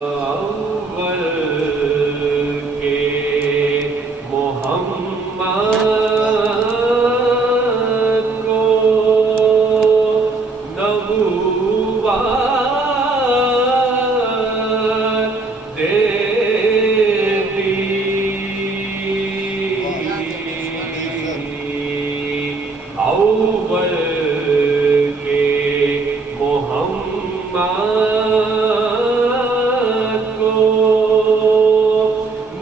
اول کے محمد کو نبوت دے دی، اول کے محمد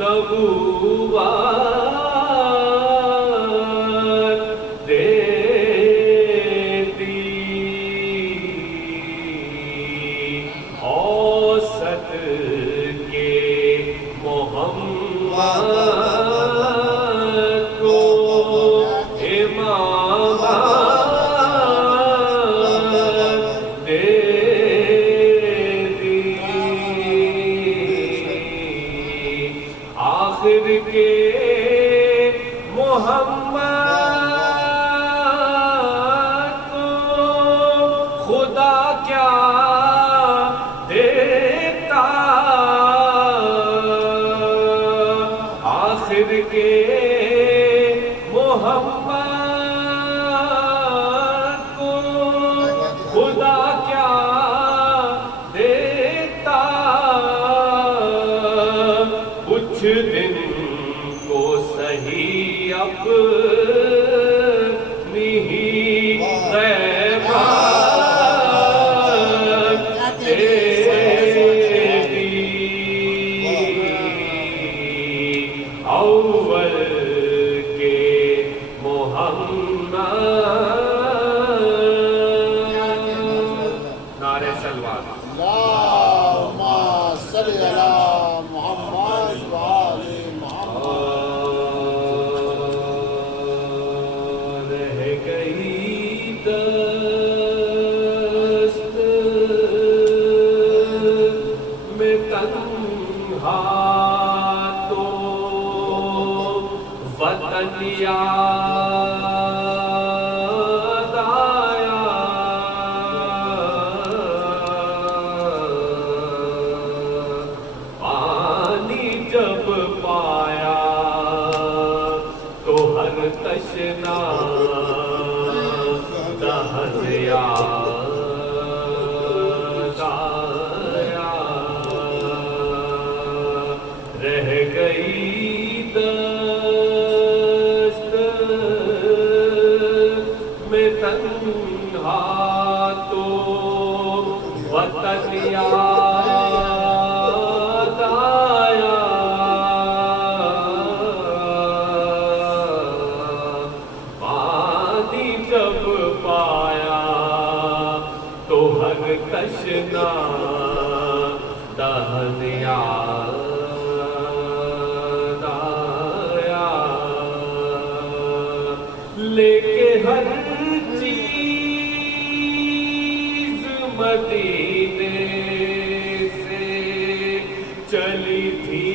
نبوت دے دی، اوسط کے محمد کو امامت دے دی، آخر کے محمد کو خدا کیا دیتا، آخر کے محمد کو خدا کیا دیتا، کچھ دن کو صحیح اپنی ہی غیبت دے دی، اول کے محمد، نعرہ سلوات، اللہم صلی علی محمد وآل محمد۔ رہ گئی دست میں تنہا تو وطن یاد آیا، پانی جب پایا تو ہر تشنا دہن یاد آیا، رہ گئی دست میں تنہا تو وطن یاد آیا، پانی جب پایا تو ہر تشنا دہن یاد آیا، لے کے ہر چیز مدینے سے چلی تھی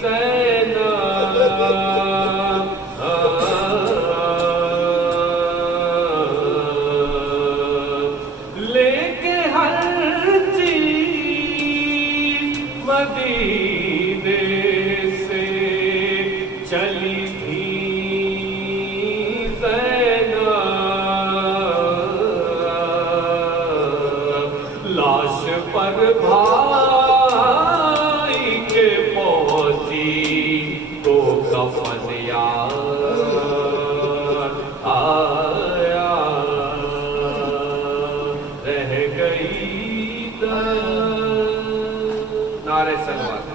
زینب، لے کے ہر چیز مدینے سے چلی تھی زینب، لاش پر بھائی کے پہنچی تو کفن یاد آیا، رہ گئی نعرہ سلوات،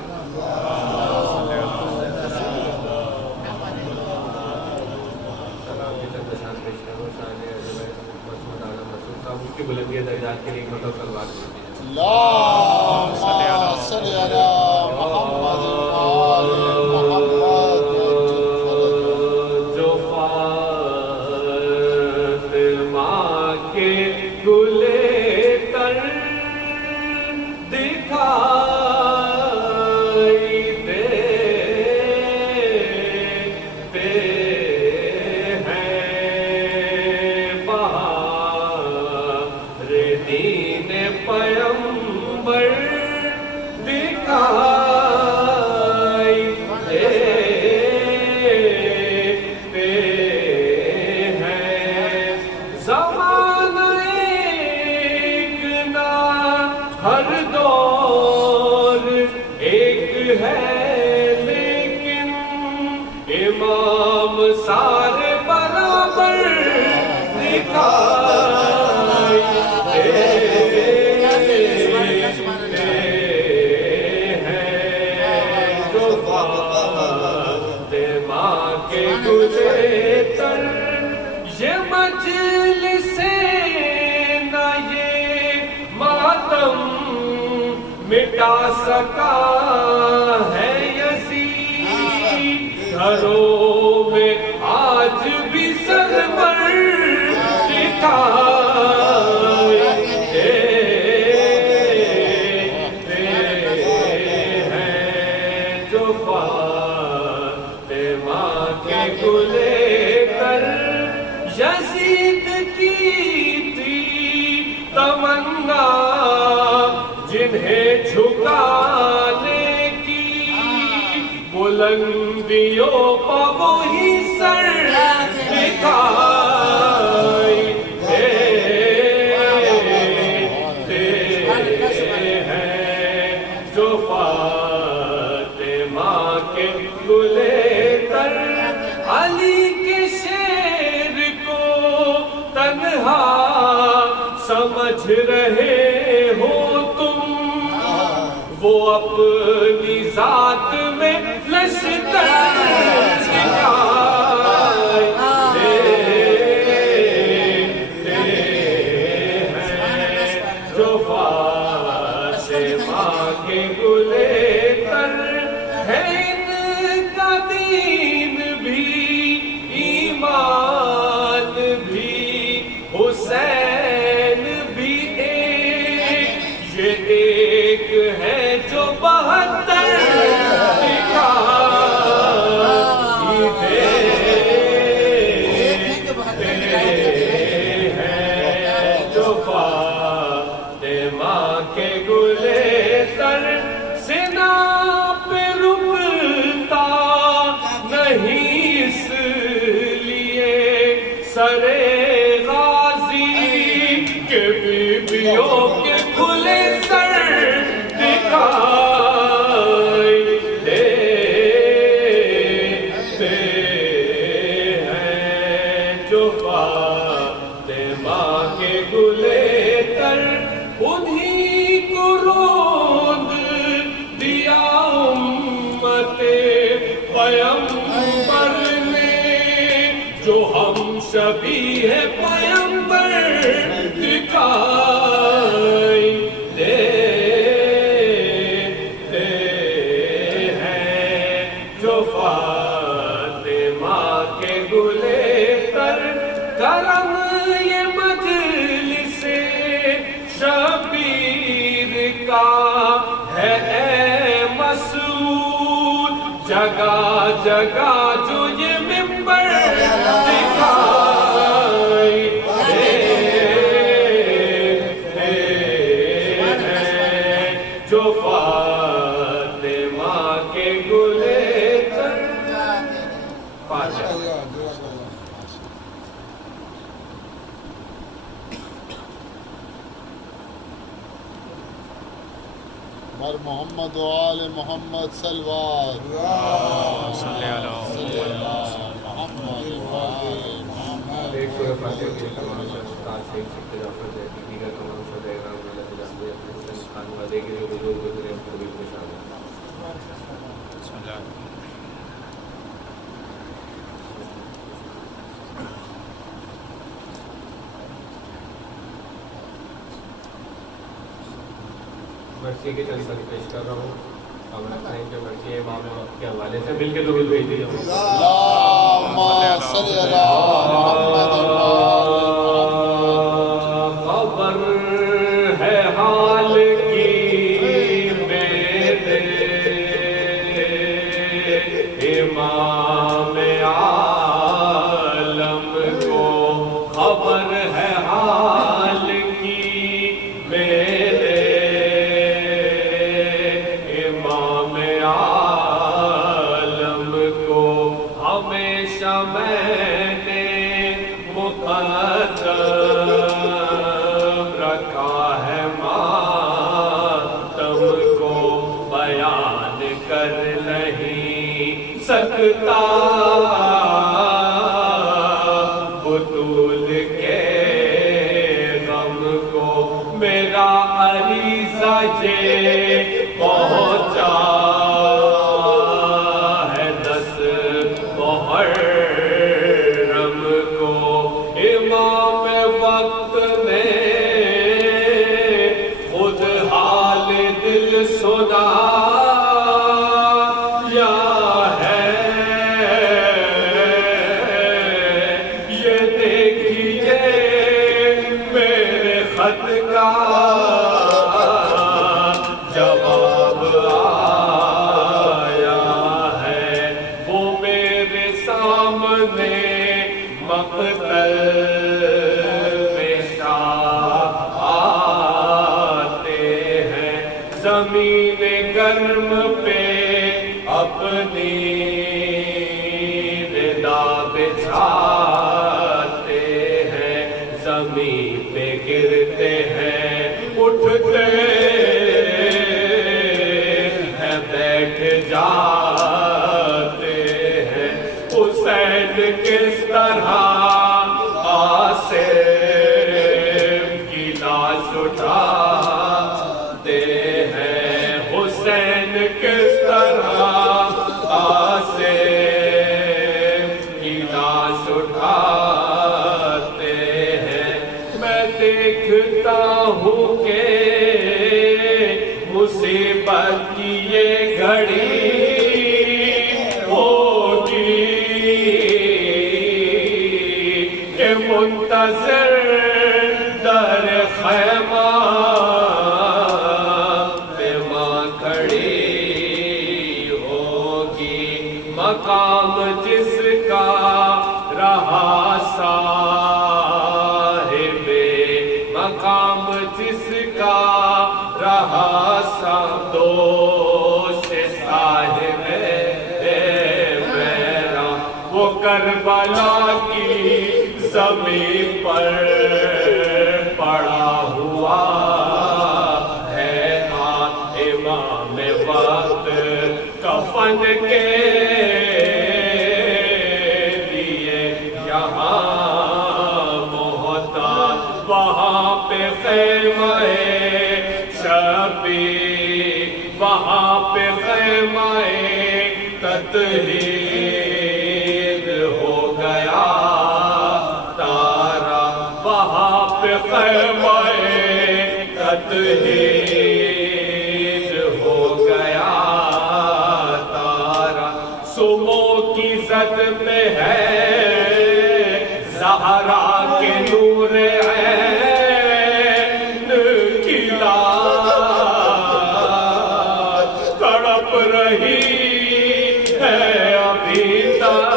کی بلندی درجات کے لیے مطلب سلوات دیجیے۔ اللہم صلی علی محمد وآل محمد، جو فاطمہ کے گلے تر دکھائی دیتے ہیں، بہار دین پیمبر یہ مجلس نہ یہ ماتم مٹا سکا ہے یزید، گھروں میں آج بھی سرور یزید کی تھی تمنا جنہیں جھکانے کی، بلندیوں پہ وہی سر دکھائے ہیں جو فاطمہ کے گلے تر، علی کے شیر کو تنہا سمجھ رہے ہو تم، وہ اپنی ذات میں لشکر جو فاطمہ کے گلے تر ہے، ان کا دین بھی ایمان بھی حسین بھی ایک، یہ ایک ہے جو 72 جو فاطمہ کے گلے تر، سنا پہ رکتا نہیں اس لیے سر غازی کے بیویوں کے کھلے سر دکھائی دیتے ہیں جو فاطمہ کے گلے تر، انہی کو روند دیا امت پیمبر نے، جو ہم شبیہ پیمبر دکھائی دیتے ہیں جو فاطمہ کے گلے تر، کرم یہ مجلس شبیر کا ہے اے مسعود، جگہ جگہ جو یہ منبر دکھائی دیتے ہیں جو فاطمہ کے گلے تر۔ فاتحہ۔ بر محمد و آل محمد صلوات، صلی اللہ محمد و آل محمد۔ ایک سورہ فاتحہ کے تمام استاد شیخ سکتے جعفر زیدی دیگر تمام شہدائے کرام اللہ تعالیٰ اپنے خانوادے کے جو بزرگ گزرے ہیں ان کو بھی شامل مرثیے کے چند ساتھ پیش کر رہا ہوں، اور رکھتے ہیں کہ مرثیے امام وقت کے حوالے سے مل کے درود بھیج دیجیے۔ اللہم صلی علی محمد و خبر ہے حال کی میرے امام عالم کو، خبر ہے حال کی میرے امام عالم کو، ہمیشہ میں نے مقدم رکھا ہے ماتم کو، بیان کر نہیں سکتا بطول کے یہ پہنچا ہے 10 محرم کو امام وقت نے خود حال دل سنا جواب آیا ہے وہ میرے سامنے مقتل میں آتے ہیں زمین گرم پہ اپنی ردا بچھاتے ہیں زمین پہ گرتے ہیں اٹھتے ہیں بیٹھ جاتے ہیں حسین کس طرح عاصم کی لاش اٹھاتے ہیں حسین کس طرح عاصم کی لاش اٹھاتے ہیں میں دیکھتا ہوں کہ مصیبت کی یہ گھڑی ہوگی کہ منتظر در خیمہ میں ماں کھڑی ہوگی مقام جس کا رہا صاحب مقام جس کا رہا دوش صاحب میرا وہ کربلا کی زمین پر پڑا ہوا ہے امام وقت کفن کے لیے یہاں محتاج وہاں پہ خیمہ شبیر وہاں پہ خیمہ تطہیر ہو گیا تارا وہاں پہ خیمہ تطہیر ہو گیا تارا سمو کی زد میں ہے زہرا کے نور عین کی لاش تڑپ رہی ہے ابھی تک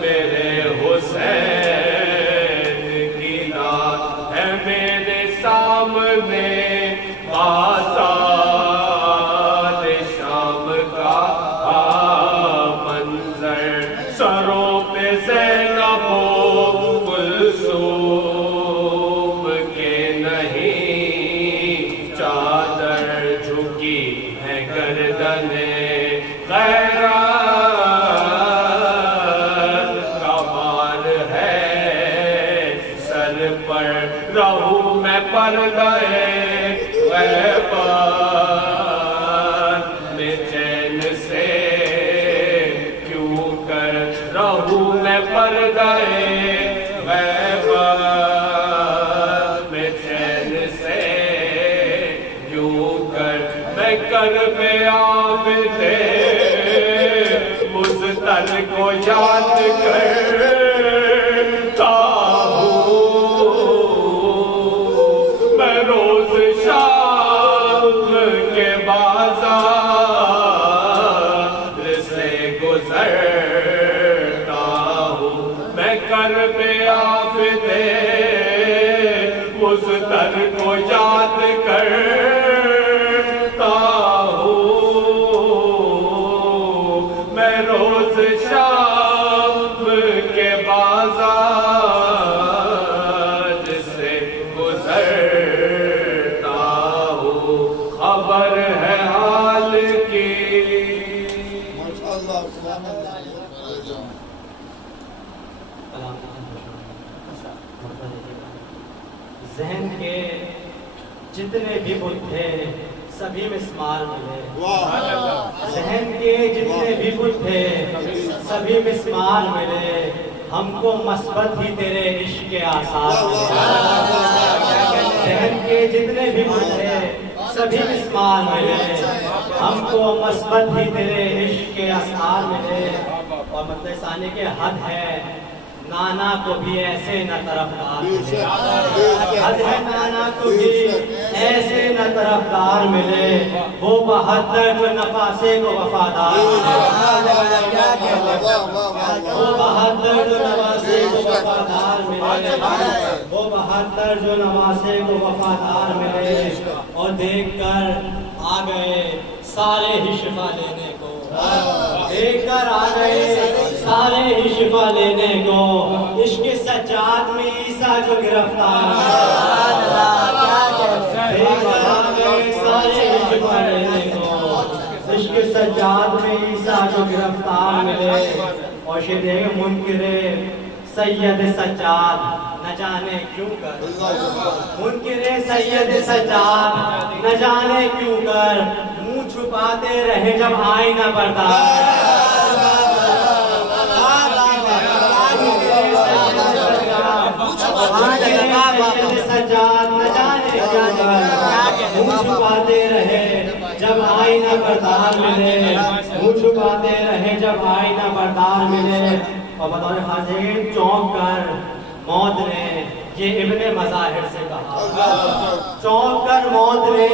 میرے حسین کی لاش ہے میرے سامنے بازار شام کا منظر سروں پہ زینب و کلثوم کے نہیں چادر جھکی ہے گردنیں غیرت کا بار ہے سر پر رہوں میں پردہ غیبت میں چین سے کیوں کر رہوں میں پردہ غیبت میں چین سے کیوں کر میں کرب عابد مضطر کو یاد کرتا ہوں میں روز شام کے بازار سے گزرتا ہوں میں کرب عابد مضطر کو یاد کرتا ہوں میں روز شام کے بازار سے گزرتا ہوں خبر ہے حال کی ماشاءاللہ سبحان اللہ ذہن کے جتنے بھی بت تھے سبھی مسمار ملے، واہ ذہن کے جتنے بھی بت تھے سبھی مسمار ملے، ہم کو مثبت ہی تیرے عشق کے آثار ملے، ذہن کے جتنے بھی بت تھے سبھی مسمار ملے، ہم کو مثبت ہی تیرے عشق کے آثار ملے۔ اور مطلب ثانی کے حد ہے نانا کو بھی ایسے نہ طرفدار ملے، حد ہے نانا کو بھی ایسے نہ طرفدار ملے، وہ بہادر جو نفاسے کو وفادار ملے، وہ بہادر جو نواسے کو وفادار ملے، وہ بہادر جو نواسے کو وفادار ملے، اور دیکھ کر آ گئے سارے ہی شفا لینے کو، دیکھ کر آ گئے سارے ہی شفا لینے کو، عشق سجاد میں عیسیٰ جو گرفتار دیکھ کر آ گئے سارے ہی شفا لینے کو، عشق سجاد میں عیسیٰ جو گرفتار ملے، اور شدہ منکر سید سجاد نہ جانے کیوں کر، منکر سید سجاد نہ جانے کیوں کر منہ چھپاتے رہے جب آئینہ بردار، سجاد نہ جانے کیا کر منہ چھپاتے رہے جب آئینہ بردار ملے، منہ چھپاتے رہے جب آئینہ بردار ملے۔ اور بطور خاص چونک کر موت نے یہ ابن مظاہر سے کہا، چونک کر موت نے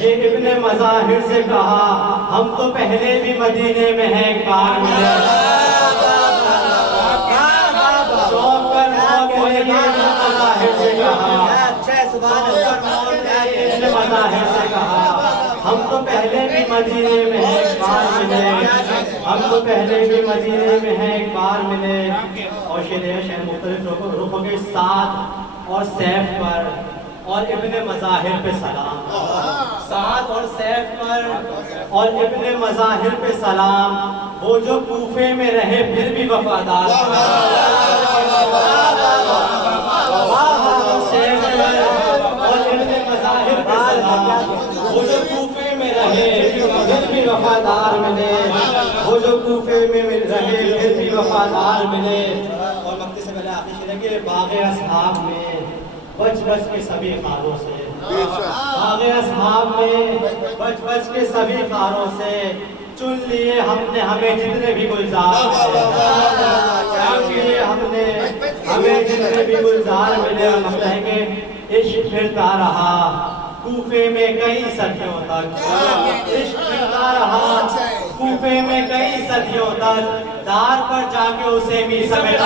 یہ ابن مظاہر سے کہا، ہم تو پہلے بھی مدینے میں ہیں ایک بار ملے، چونک کر موت نے یہ ابن مظاہر سے کہا، ابن مظاہر سے کہا، ہم تو پہلے بھی مدینے میں ہیں ایک بار ملے، ہم تو پہلے بھی مدینے میں ہیں ایک بار ملے۔ اور شہر مختلف رخوں کے ساتھ اور سیف پر اور ابن مظاہر پہ سلام، ساتھ اور سیف پر اور ابن مظاہر پہ سلام، وہ جو کوفے میں رہے پھر بھی وفادار، اور ابن مظاہر پہ سلام، وہ جو کوفے میں رہے پھر بھی وفادار ملے، وہ جو کوفے میں رہے پھر بھی وفادار ملے۔ اور مکتی سے پہلے آخری شعر ہے کہ باغ اصحاب میں بچ بچ کے سبھی خاروں سے، باغ اصحاب میں بچ بچ کے سبھی خاروں سے چن لیے ہم نے ہمیں جتنے بھی گلزار چن لیے ہم نے ہمیں جتنے بھی گلزار ملے۔ اور مطلب ہے کہ عشق پھرتا رہا کوفے میں کئی صدیوں تک، عشق پھرتا رہا کوفے میں کئی صدیوں تک، دار پر جا کے اسے بھی سمیٹ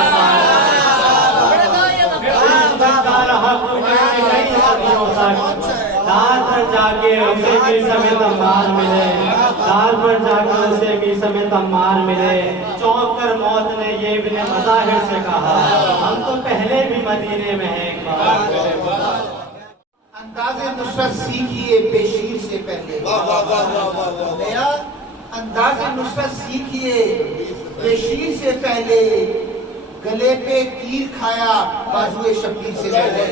رہا کوفے میں کئی صدیوں تک، دار پر جا کے اسے بھی سمیت امار ملے، دار پر جا کے اسے بھی سمیت امار ملے۔ چونک کر موت نے یہ ابن مظاہر سے کہا، ہم تو پہلے بھی مدینے میں ہیں ایک بار۔ انداز نصرت سیکھیے بے شیر سے پہلے، نیا انداز نصرت سیکھیے بے شیر سے پہلے، گلے پہ تیر کھایا بازوئے شبیر سے پہلے،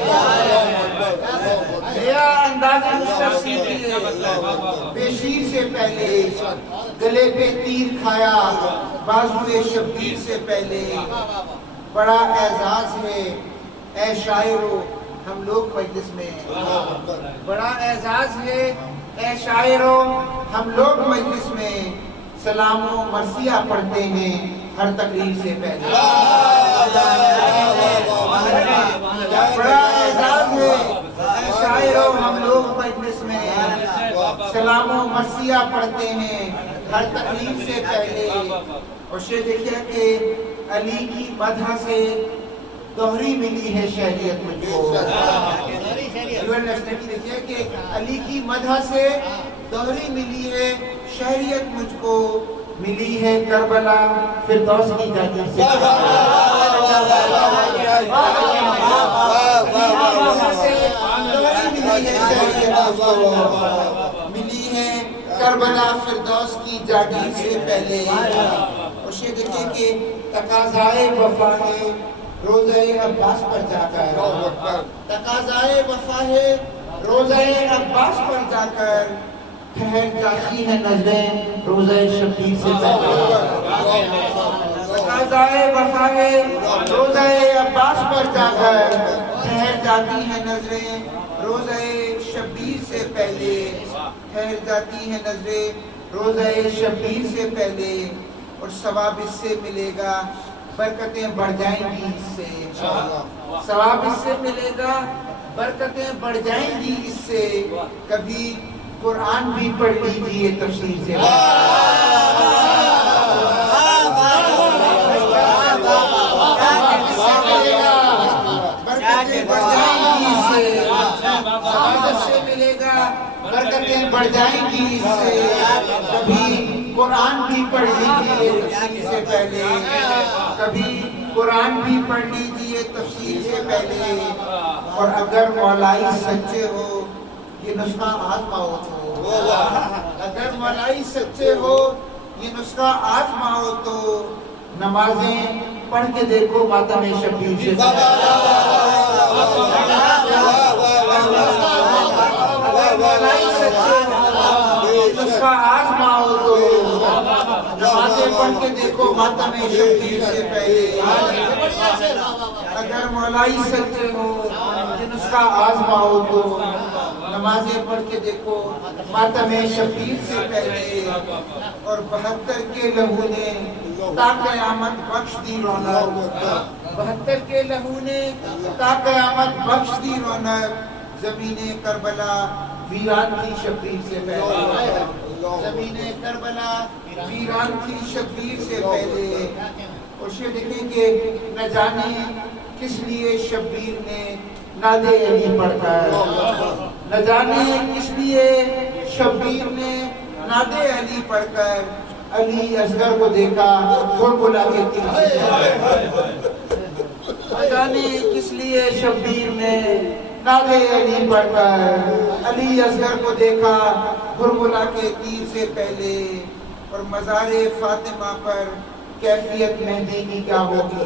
نیا انداز نصرت سیکھیے بے شیر سے پہلے، گلے پہ تیر کھایا بازوئے شبیر سے پہلے۔ بڑا اعزاز ہے اے شاعرو ہم لوگ مجلس میں ہیں، بڑا اعزاز ہے اے شاعرو ہم لوگ مجلس میں، سلام و مرثیہ پڑھتے ہیں ہر تقریر سے پہلے۔ بڑا اعزاز ہے اے شاعرو ہم لوگ مجلس میں، سلام و مرثیہ پڑھتے ہیں ہر تقریر سے پہلے۔ اور شعر دیکھیے کہ علی کی مدح سے دوہری ملی ہے شہریت مجھ کو، دیکھیے کہ علی کی مدح سے دوہری ملی ہے شہریت مجھ کو، ملی ہے کربلا فردوس کی جانب سے، ملی ہے کربلا فردوس کی جاگیر سے پہلے۔ اور یہ دیکھیں کہ تقاضائے وفا ہے روزہ عباس پر جا کر، تقاضائے وفا ہے روزہ عباس پر جا کر ٹھہر جاتی ہیں نظریں روزہ شبیر سے پہلے تقاضائے وفا ہے روزہ عباس پر جا کر ٹھہر جاتی ہیں نظریں روزہ شبیر سے پہلے ٹھہر جاتی ہیں نظریں روزہ شبیر سے پہلے اور ثواب اس سے ملے گا برکتیں بڑھ جائیں گی اس سے ثواب اس سے ملے گا برکتیں بڑھ جائیں گی اس سے کبھی قرآن بھی پڑھ لیجیے تفسیر سے برکتیں بڑھ جائیں گی اس سے ثواب اس سے ملے گا برکتیں بڑھ جائیں گی اس سے کبھی قرآن بھی پڑھ لیجیے تفسیر سے پہلے کبھی قرآن بھی پڑھ لیجیے تفسیر سے پہلے اور اگر مولائی سچے ہو یہ نسخہ آزماؤ تو اگر مولائی سچے ہو یہ نسخہ آزماؤ تو نمازیں پڑھ کے دیکھو ماتم شبیر سے اگر مولائی سچے ہو اس کا آزماؤ تو نمازیں پڑھ کے دیکھو ماتم شبیر سے پہلے اگر مولائی سچے ہو اس کا آزماؤ تو نمازیں پڑھ کے دیکھو ماتم شبیر سے پہلے اور 72 کے لہو نے تا قیامت بخش دی رونق 72 کے لہو نے تا قیامت بخش دی رونق زمین کربلا ویران کی شبیر سے پہلے زمین کربلا ویران کی شبیر سے پہلے اور یہ دیکھیں کہ نہ جانے کس لیے شبیر نے ناد علی پڑھ کر نہ جانے کس لیے شبیر نے ناد علی پڑھ کر علی اصغر کو دیکھا بلا کے نہ جانے کس لیے شبیر نے ناد علی پڑھ کر علی اصغر کو دیکھا بلا کے تیر سے پہلے اور مزار فاطمہ پر کیفیت مہدی کی کیا ہوگی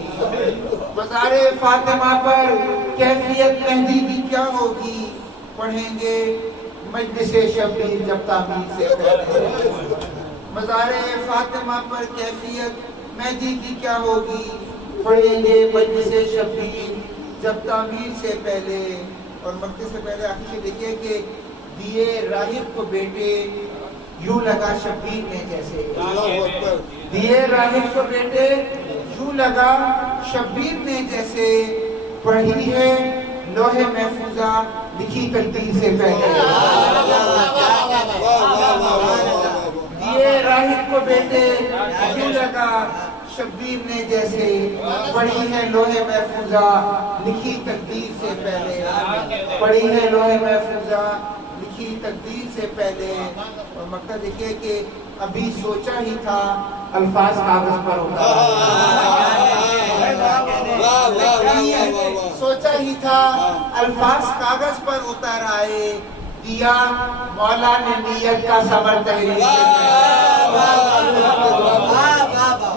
مزار فاطمہ پر کیفیت مہدی کی کیا ہوگی پڑھیں گے مجلس شبیر جب تعمیر سے پہلے مزار فاطمہ پر کیفیت مہدی کی کیا ہوگی پڑھیں گے مجلس شبیر جب تعمیر سے پہلے اور مکتے سے پہلے آخر سے دیکھیے کہ دیے راہب کو بیٹے یوں لگا شبیر نے جیسے دیے راہب کو بیٹے یوں لگا شبیر نے جیسے پڑھی ہے لوح محفوظہ لکھی تقدیر سے پہلے دیے راہب کو بیٹے یوں لگا شبیر نے جیسے پڑھی ہے لوح محفوظہ لکھی تقدیر سے پہلے پڑھی ہے لوح محفوظہ لکھی تقدیر سے پہلے اور مکہ دیکھیے کہ ابھی سوچا ہی تھا الفاظ کاغذ پر ہوتا سوچا ہی تھا الفاظ کاغذ پر اتر آئے دیا مولا نے نیت کا صبر تحریر سے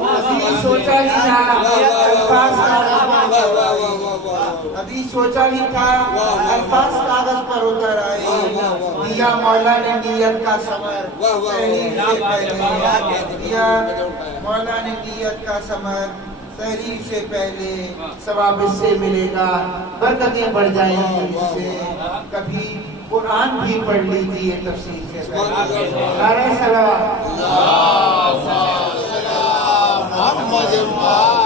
ابھی سوچا ہی تھا الفاظ کاغذ پر ابھی سوچا ہی تھا الفاظ کاغذ پر اتر آئے دیا مولا نے نیت کا ثمر تحریر سے پہلے دیا مولا نے نیت کا ثمر تحریر سے پہلے ثواب اس سے ملے گا برکتیں بڑھ جائیں گی اس سے کبھی قرآن بھی پڑھ لیجیے تفسیر سے پہلے نعرہ صلوات محمد محمد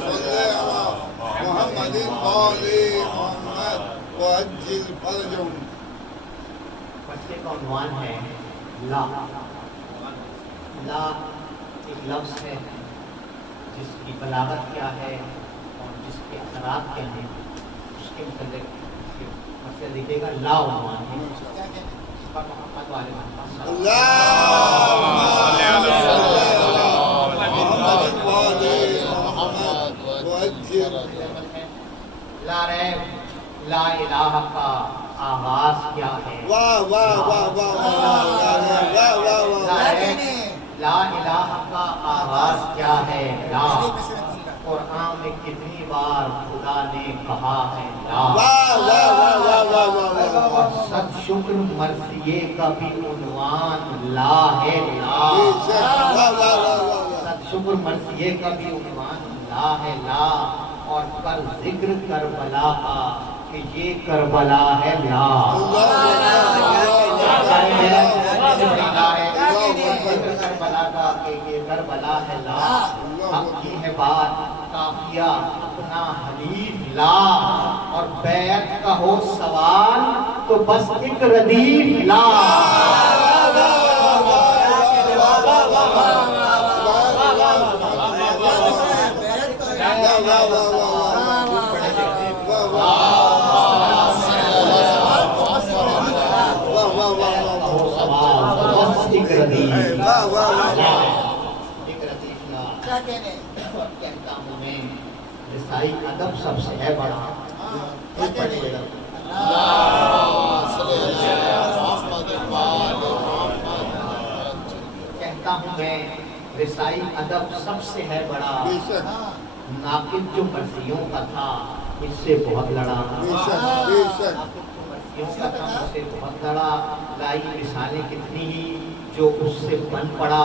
صل على محمد وآل محمد وعجل فرجهم. مسئلے کا عنوان ہے لا۔ لا ایک لفظ ہے جس کی بلاغت کیا ہے اور جس کے اثرات کیا ہیں، اس کے متعلق مسئلہ دیکھے گا۔ لا عنوان ہے اس پر محمد والے محمد صلی اللہ اللهم صل على محمد وآل محمد وعجل. لا ریب، لا الہ کا آغاز کیا ہے؟ واہ واہ واہ واہ واہ واہ واہ لا واہ. ریب، لا الہ کا آغاز کیا ہے؟ لا۔ قرآن میں کتنی بار خدا نے کہا ہے لا؟ واہ واہ واہ واہ واہ واہ. اور صد شکر مرثیے کا بھی عنوان لا ہے، لا۔ واہ واہ واہ واہ. صد شکر مرثیے کا بھی عنوان لا ہے، لا۔ اور کر ذکر کربلا کا کہ یہ کربلا ہے لا۔ کربلا کا کہ یہ کربلا ہے لا۔ اب کی ہے بات کافیہ اپنا حلیف لا، اور بیعت کا ہو سوال تو بس ایک ردیف لا۔ کہتا ہوں میں رسائی ادب سب سے ہے بڑا۔ کہتا ہوں میں رسائی ادب سب سے ہے بڑا، ناقد جو مرثیوں کا تھا اس سے بہت لڑا، سے بہت لڑا، لائی مثالیں کتنی ہی جو اس سے بن پڑا،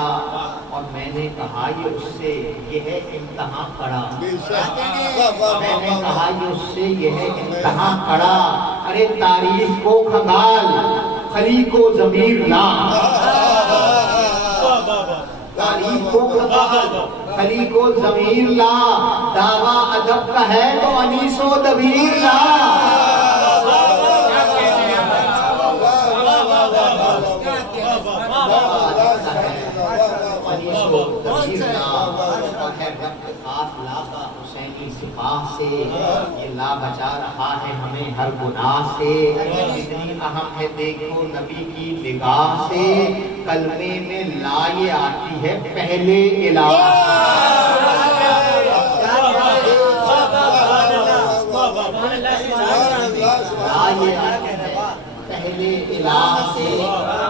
اور میں نے کہا یہ اس سے یہ ہے امتحان پڑا، میں نے کہا یہ اس سے یہ ہے امتحان پڑا۔ ارے تاریخ کو کھنگال خلی کو ضمیر لا، تاریخ کو کھنگال خلی کو ضمیر لا، دعویٰ ادب کا ہے تو انیس و دبیر لا۔ یہ لا بچا رہا ہے ہمیں ہر گناہ سے، اتنی اہم ہے دیکھو نبی کی نگاہ سے، کلمے میں لا یہ آتی ہے پہلے الہ سے، لا یہ آتی ہے پہلے الہ سے۔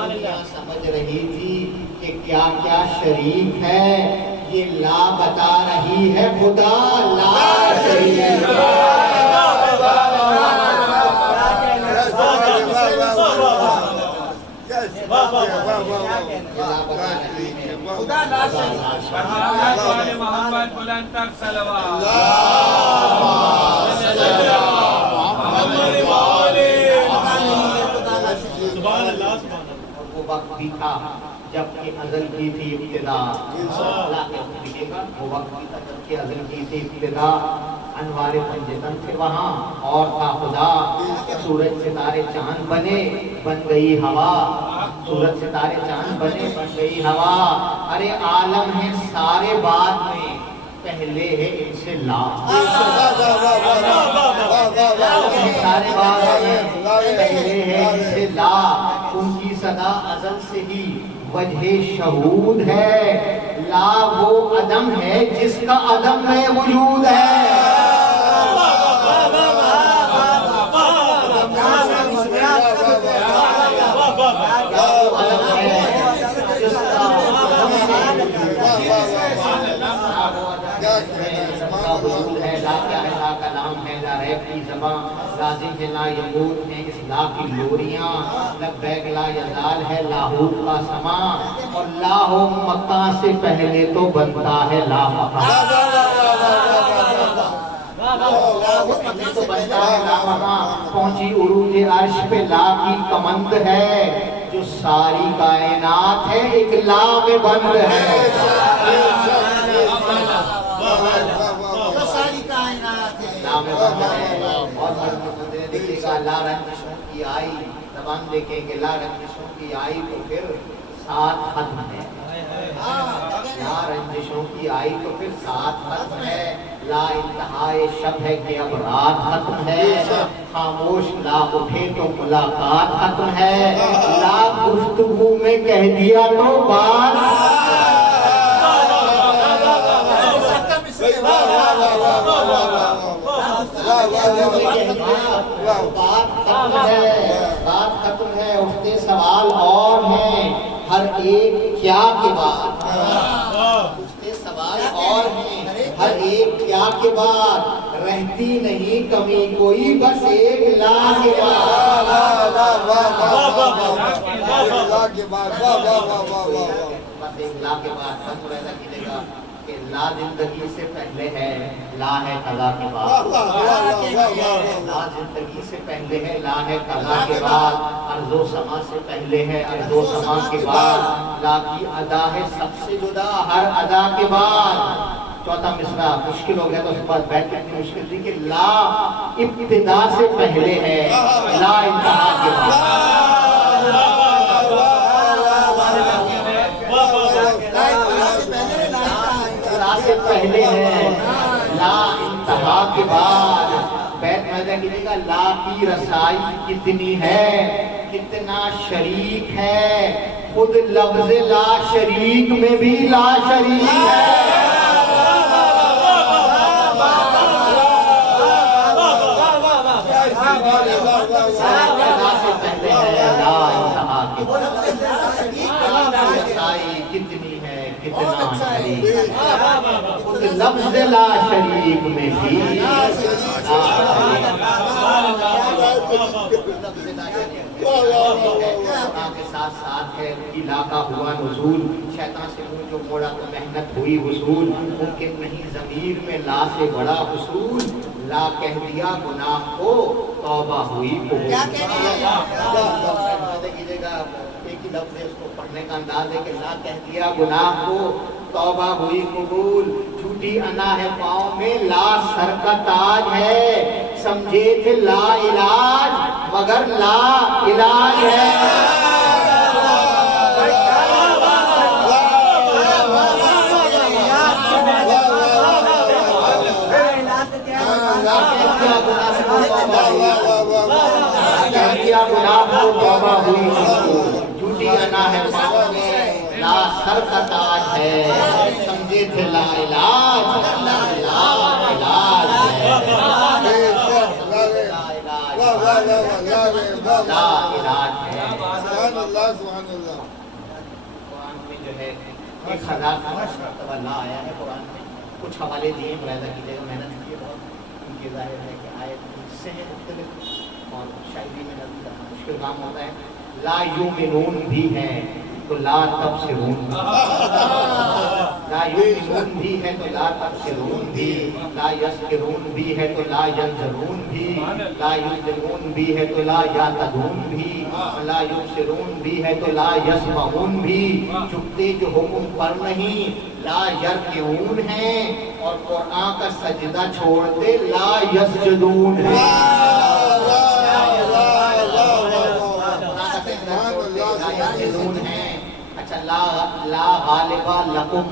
دنیا سمجھ رہی تھی کہ کیا کیا شریک ہے، یہ لا بتا رہی ہے خدا لا شریک ہے۔ خدا لا شریک محمد بلند تر صلوات۔ وہ وقت بھی تھا جب کہ ازل کی تھی ابتدا، اللہ کے لکھے گا وہ وقت بھی تھا جب کہ ازل کی تھی ابتدا، انوار پنجتن تھے وہاں اور تھا خدا، سورج ستارے چاند بنے بن گئی ہوا، سورج ستارے چاند بنے بن گئی ہوا، ارے عالم ہے سارے بعد میں پہلے ہے ان سے لا، سارے بعد میں پہلے ہے ان سے لا، ان کی صدا ازل سے ہی وجہ شہود ہے، لا وہ عدم ہے جس کا عدم میں وجود ہے، حضور ہے، لا کیا ہے، لا کلام ہے، لا ریب کی زباں، لازم ہے لا یموت ہیں اس لا کی لوریاں، لبیک لا یزال ہے لاہور کا سما، اور لا ہو مکہ سے پہلے تو بنتا ہے لا مکہ، تو بنتا ہے لا مکہ، پہنچی عروج عرش پہ لا کی کمند ہے، جو ساری کائنات ہے ایک لا میں بند ہے، جو ساری کائنات ہے لا میں بند ہے، اور مجھے دیکھیے گا لا رنجشوں کی آئی، زبان دیکھیں گے لا رنجشوں کی آئی تو پھر ساتھ ختم ہے، لا رنجشوں کی آئی تو پھر ساتھ ختم ہے، لا انتہائے شب ہے کہ اب رات ختم ہے، خاموش لا اٹھے تو ملاقات ختم ہے، لا گفتگو میں کہہ دیا تو بات بات ختم ہے، اٹھتے سوال اور ہیں ہر ایک کیا کے بعد، اٹھتے سوال اور ہیں ہر ایک کیا کے بعد، رہتی نہیں کمی کوئی بس ایک لا کے بعد، بس ایک لا کے بعد، بس ایسا کیجیے گا کہ لا زندگی سے پہلے ہے، لا ہے قضا کے بعد، لا زندگی سے پہلے ہے، لا ہے قضا کے بعد، ارض و سما سے پہلے ہے، ارض و سما کے بعد، لا کی ادا ہے سب سے جدا ہر ادا کے بعد، چوتھا مصرع مشکل ہو گیا تو اس کے بعد بیت کتنی مشکل تھی کہ لا ابتدا سے پہلے ہے، لا انتہا کے بعد، سے پہلے ہے، لا انتہا کے بعد، بیت مہدہ کیجئے گا لا کی رسائی کتنی ہے، کتنا شریک ہے، خود لفظ لا شریک میں بھی لا شریک ہے، لا سے پہلے ہے، لا انتہا کے بعد، رسائی کتنی ہے، کتنا شریک ہے، خود لفظ لا شریک میں بھی لا کے ساتھ ساتھ ہے، کی لا کا ہوا نزول، شیطان سے منہ جو موڑا تو محنت ہوئی وصول، ممکن نہیں ضمیر میں لا سے بڑا حصول، لا کہہ دیا گناہ کو توبہ ہوئی قبول، کیا کہہ دیا ایک ہی لفظ ہے، اس کو پڑھنے کا انداز ہے کہ لا کہہ دیا گناہ کو توبہ ہوئی قبول، جھوٹی انا ہے پاؤں میں، لا سر کا تاج ہے، سمجھے تھے لا علاج مگر لا علاج ہے، گناہ کو توبہ ہوئی جھوٹی انا ہے پاؤں میں، لا سر کا تاج ہے، سمجھے تھے لا علاج لا علاج ہے، لا علاج ہے، قرآن میں جو ہے 1000 مرتبہ لا آیا ہے، قرآن میں کچھ حوالے دیے ملاحظہ کیجیے گا، محنت کی بہت، ان کی ظاہر ہے کہ آیت سے مختلف اور شاعری میں نظم کرنا مشکل کام ہوتا ہے، لا یؤمنون بھی ہے تو لا تبصرون، لا یؤمنون بھی ہے تو لا تبصرون بھی، لا یذکرون بھی ہے تو لا ینظرون بھی، لا یظلمون بھی ہے تو لا یعتدون بھی، لا یبصرون بھی ہے تو لا یسمعون بھی، جھکتے جو حکم پر نہیں لا یرکعون ہیں، اور قرآن کا سجدہ چھوڑتے لا یسجدون ہیں، اچھا لا غالبہ لکم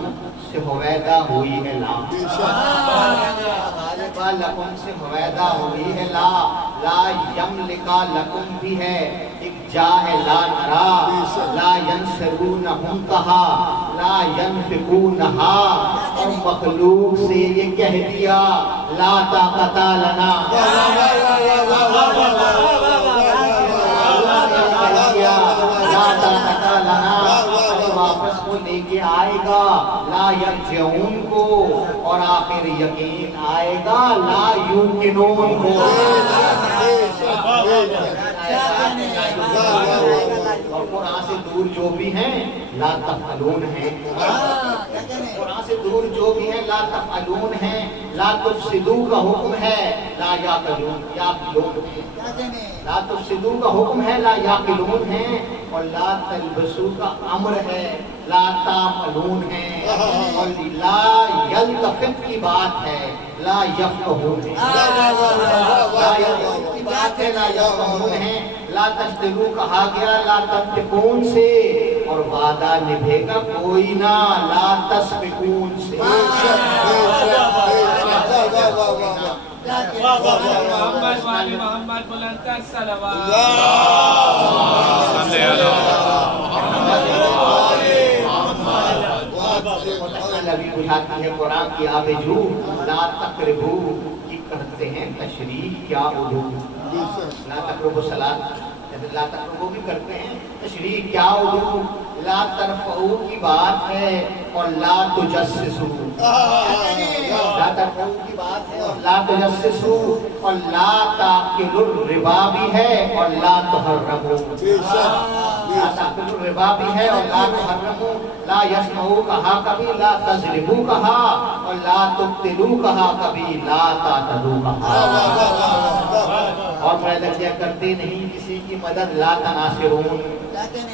سے ہویدہ ہوئی ہے، لا غالبہ لکم سے ہویدہ ہوئی ہے، لا یملکا لکم بھی ہے، ایک جا ہے لا نرا، لا ینصرونہم کہا، لا ینفقونہا، اور مخلوق سے یہ کہہ دیا لا طاقت لنا، واپس وہ لے کے آئے گا لا یرجعون کو، اور آخر یقین آئے گا لا یوقنون کو۔ اور قرآن سے دور جو بھی ہیں لا تفعلون ہیں، قرآن سے دور جو بھی ہیں لا تفعلون ہیں، لا تفسدو کا حکم ہے لا یعقلون ہے، لا تفسدو کا حکم ہے لا یعقلون ہے، اور لا تلبسو کا امر ہے لا تعقلون ہے، اور لا یلتفت کی بات ہے لا یفقہون ہے، لا یلتفت کی بات ہے لا یفقہون ہے، لا تشترو کہا گیا لا تنطقون سے، اور وعدہ نبھے گا کوئی نہ لا تسبقون سے۔ محمد والی محمد بلند تر صلوات۔ صلی نبی بجھاتی ہے قرآن کی آب جو لا تقربو کی کرتے ہیں تشریح کیا علو، لا تقربو صلاۃ لا تقربو بھی کرتے ہیں تشریح کیا علو، لا ترفعو کی بات ہے اور لا تجسسو، لا ترفعو کی بات ہے اور لا تجسسو، اور لا تاکل الربا بھی ہے اور لا تحرمو، لا تاکل الربا بھی ہے اور لا تحرمو، لا یسمعو کہا کبھی لا تظلمو کہا، اور لا تقتلو کہا کبھی لا تعتدو کہا، اور پردرجہ کرتے نہیں کسی کی مدد لا تناصرون،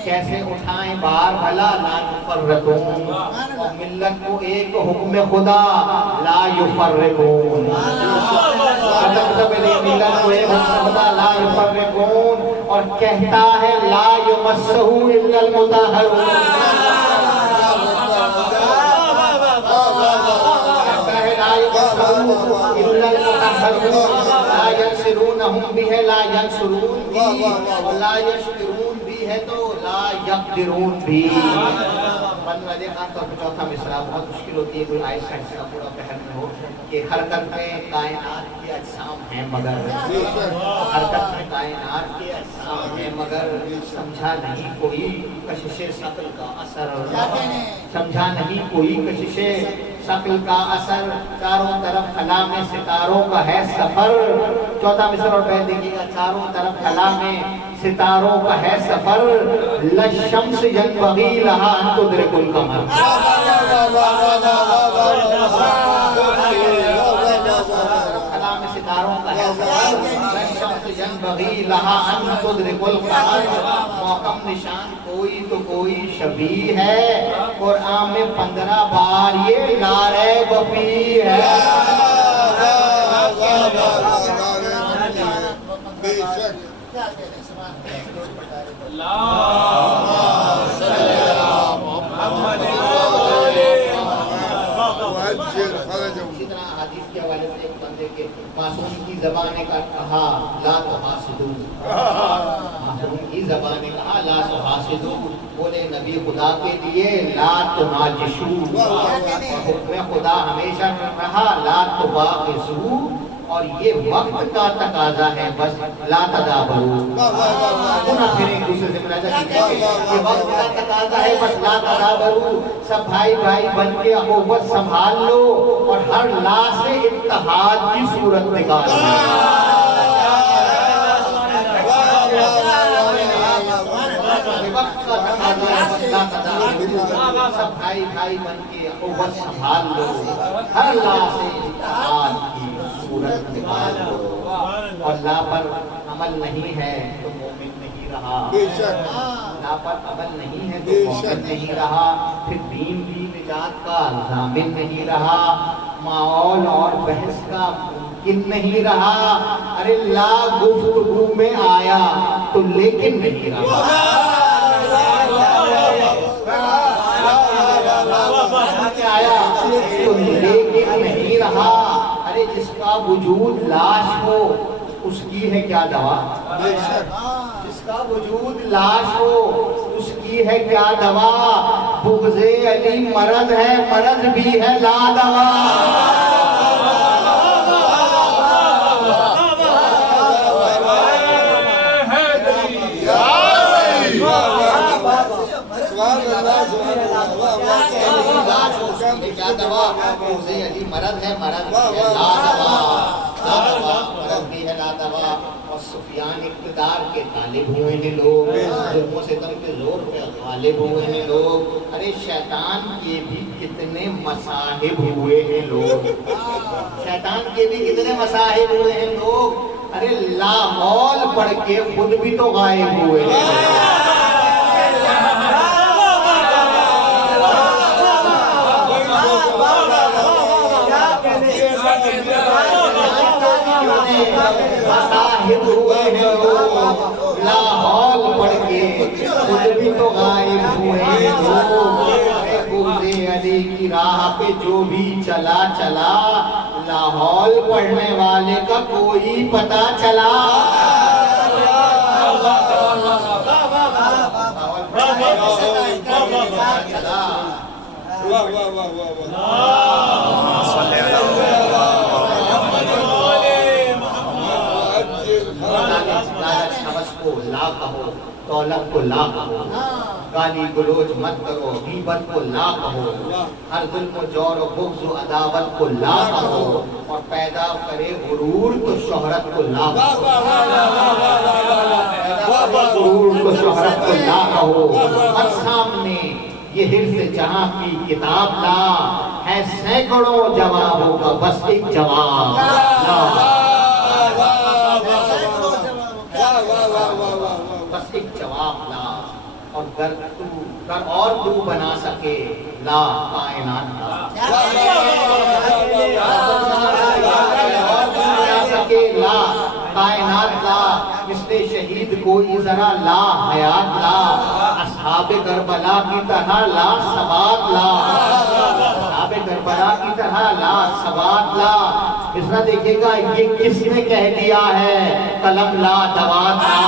کیسے اٹھائیں بار بھلا لا یفرقون، اور ملت کو ایک حکم خدا لا یفرقون، ملت کو ایک حکم خدا لا یفرقون، اور کہتا ہے لا یمسہ الا المطہرون، کہتا ہے لا یمسہ الا المطہرون، لا ینصرونہم بھی ہے لا ینصرون بھی، اور لا یشکرون بھی ہے تو لا یقدرون بھی۔ بن والے خان طور پر چوتھا مصرع بہت مشکل ہوتی ہے، کوئی آیت کا حصہ پورا فہم میں ہو کہ حرکت میں کائنات کے اجسام ہیں مگر، حرکت میں کائنات کے اجسام ہیں مگر سمجھا نہیں کوئی کشش ثقل کا اثر، سمجھا نہیں کوئی کشش ثقل کا اثر، چاروں طرف خلا میں ستاروں کا ہے سفر، چوتھا مصرع اور بیت دیکھیے گا، چاروں طرف خلا میں ستاروں کا ہے سفر، للشمس ینبغی لہا ان تدرک القمر، خلا میں ستاروں کا ہے سفر، للشمس ینبغی لہا ان تدرک القمر، محکم نشان کوئی تو کوئی شبیہ ہے، قرآن میں 15 بار یہ لا ریب فیہ ہے، اسی طرح حدیث کے حوالے سے ایک بندے کے معصوم کی زبان نے کہا لا تحاسدو، معصوم کی زبان نے کہا لا تحاسدو، بولے نبی خدا کے لیے لا تناجشو، اور حکم خدا ہمیشہ رہا لا تباغضو، اور یہ وقت کا تقاضا ہے بس لا تدابرو، گناہ پھر ایک دوسرے سے مناجات کی ہے، یہ وقت کا تقاضا ہے بس لا تدابرو، سب بھائی بھائی بن کے اخوت سنبھال لو، اور ہر لا سے اتحاد کی صورت نکالو، وقت کا تقاضا ہے بس لا تدابرو، سب بھائی بھائی بن کے اخوت سنبھال لو، ہر لا سے اتحاد کی صورت نکال لو، اور لا پر عمل نہیں ہے تو مومن نہیں رہا، لا پر عمل نہیں ہے تو مومن نہیں رہا، پھر دین کی نجات کا ضامن نہیں رہا، معول اور بحث کا ممکن نہیں رہا، ارے لا گفتگو میں آیا تو لیکن نہیں رہا، آیا تو لیکن نہیں رہا، ارے جس کا وجود لاش ہو اس کی ہے کیا دوا، جس کا وجود لاش ہو اس کی ہے کیا دوا، بغض علی مرض ہے مرض بھی ہے لا دوا، بغض علی مرض ہے، مرض بھی ہے لا دوا، لا دوا مرض بھی ہے لا دوا۔ اور سفیان اقتدار کے طالب ہوئے ہیں لوگ، ظلم و ستم کے زور پہ غالب ہوئے ہیں لوگ۔ ارے شیطان کے بھی کتنے مصاحب ہوئے ہیں لوگ، شیطان کے بھی کتنے مصاحب ہوئے ہیں لوگ۔ ارے لاحول پڑھ کے خود بھی تو غائب ہوئے ہیں۔ مصاحب ہوئے ہیں لوگ، لاحول پڑھ کے خود بھی تو غائب ہوئے ہیں لوگ۔ بغض علی کی راہ پہ جو بھی چلا چلا، لاحول پڑھنے والے کا کوئی پتہ چلا۔ کو لا کہو، دولت کو لا کہو، گالی گلوچ مت کرو، غیبت کو لا کہو، ہر ظلم و جور و بغض و عداوت کو لا کہو، اور پیدا کرے غرور تو شہرت کو لا کہو، غرور تو شہرت کو لا کہو۔ اور سامنے یہ حرص جہاں کی کتاب لا، ہے سینکڑوں جوابوں کا بس ایک جواب لا، بس ایک جواب لا۔ اور گر اور تو بنا سکے لا کائنات لا، اور بنا سکے لا کائنات لا، مثل شہید کوئی ذرا لا حیات لا، اصحاب کربلا کی طرح لا ثبات لا، اصحاب کربلا کی طرح لا ثبات لا۔ اس میں دیکھے گا یہ کس نے کہہ دیا ہے قلم لا دوات لا،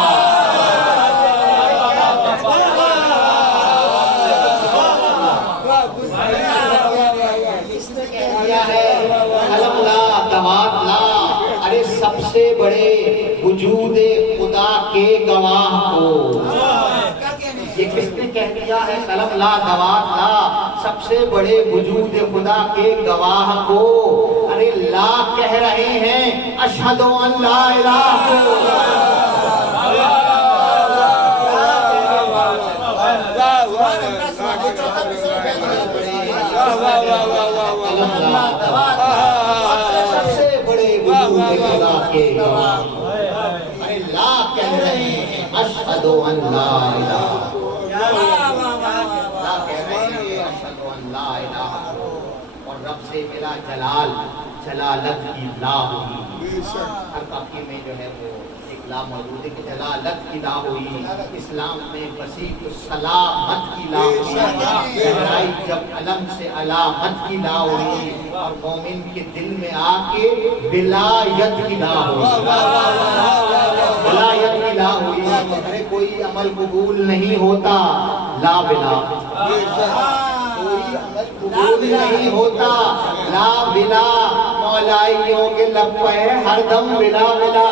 قلم لا دوات لا۔ ارے سب سے بڑے وجود خدا کے گواہ کو، یہ کس نے کہہ دیا ہے قلم لا دوات لا، سب سے بڑے وجود خدا کے گواہ کو۔ ارے لا کہہ رہے ہیں اشہد ان لا الہ سب سے بڑے وجود خدا کے گواہ، ارے لا کہہ رہے ہیں اشہد ان لا الہ، لا کہہ رہے ہیں اشہد ان لا الہ۔ اور رب سے ملا جلال، جلالت کی لا ہوئی، ہر کافی میں جو ہے وہ ایک لا موجود ہے کہ جلالت کی لا ہوئی، اسلام میں بسیط سلامت کی لا ہوئی، گہرائی جب علم سے علامت کی لا ہوئی، اور مومن کے دل میں آ کے ولایت کی لا ہوئی، ولایت کی لا ہوئی۔ ارے کوئی عمل قبول نہیں ہوتا لا بلا، کوئی عمل قبول نہیں ہوتا لا بلا، مولائیوں کے لب پہ ہر دم بلا بلا،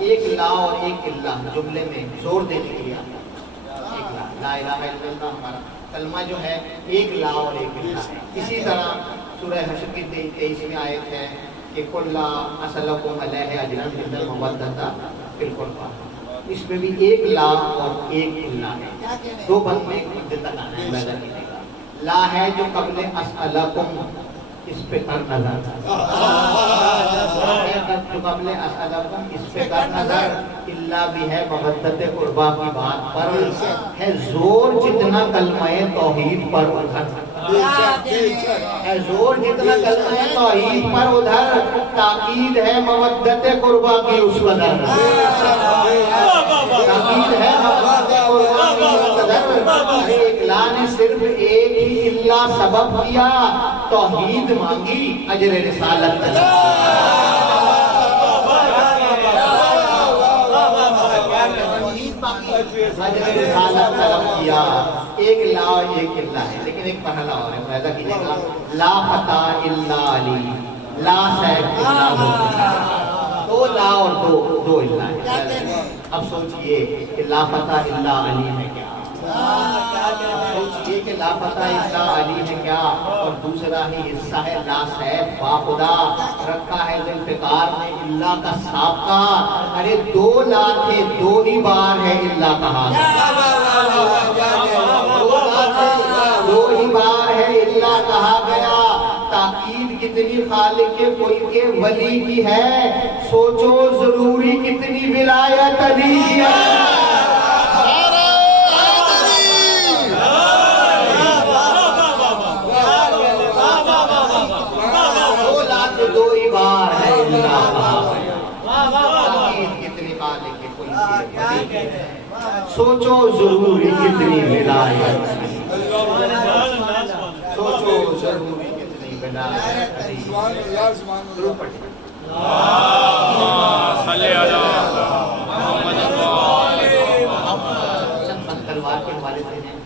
ایک لا اور ایک اللہ جملے میں زور دینے کے لیے آتا ہے۔ ایک لا الہ الا اللہ ہمارا کلمہ جو ہے ایک لا اور ایک اللہ ہے۔ اسی طرح سورہ حشر کی 23ویں آیت ہے کہ قُلْ لَا أَسْأَلُكُمْ عَلَيْهِ أَجْرًا إِلَّا الْمَوَدَّةَ فِي الْقُرْبَى، اس میں بھی ایک لا اور ایک اللہ ہے، دو بند میں ایک مدت تک آنا ہے پیدا کرنے کا۔ لا ہے جو قبل اسألکم، اس پہ کر نظر، جو قبل اسألکم اس پہ کر نظر، اللہ بھی ہے مودت قربا کی بات پر ہے زور جتنا کلمہ توحید پر ادھر ہے، زور جتنا کلمہ توحید پر ادھر، تاکید ہے مودت قربا کی اس قدر، تاکید ہے مودت قربا کی اس قدر۔ ایک لا نے صرف ایک ہی اللہ سبب کیا، توحید مانگی، اجر رسالت رسالت طلب کیا۔ ایک لا اور ایک اللہ ہے، لیکن ایک مرحلہ اور ہے، پیدا کیجئے گا لا فتح الا علی، لا سیف الا علی، دو لا اور دو الا ہے. اب سوچئے کہ لا فتح الا علی ہے کیا؟ سوچئے کہ لا فتح الا علی ہے کیا؟ اور دوسرا ہی حصہ ہے لا سیف با خدا، رکھا ہے ذوالفقار نے اللہ کا سابقہ. ارے دو لا تھے، دو ہی بار ہے اللہ کہا دو ہی بار ہے اللہ کہا گیا. تاکید کتنی خالق ملک ولی کی ہے، سوچو ضروری کتنی ولایت علی کی ہے. دو لاکھ دو ہی بار ہے اللہ کہا گیا. تاکید کتنی خالق ملک ولی کی ہے، سوچو ضروری کتنی ولایت علی. سوچو ضروری کتنی ولایت علی. ضرور پڑھیں. چند بند تلوار کے حوالے سے ہیں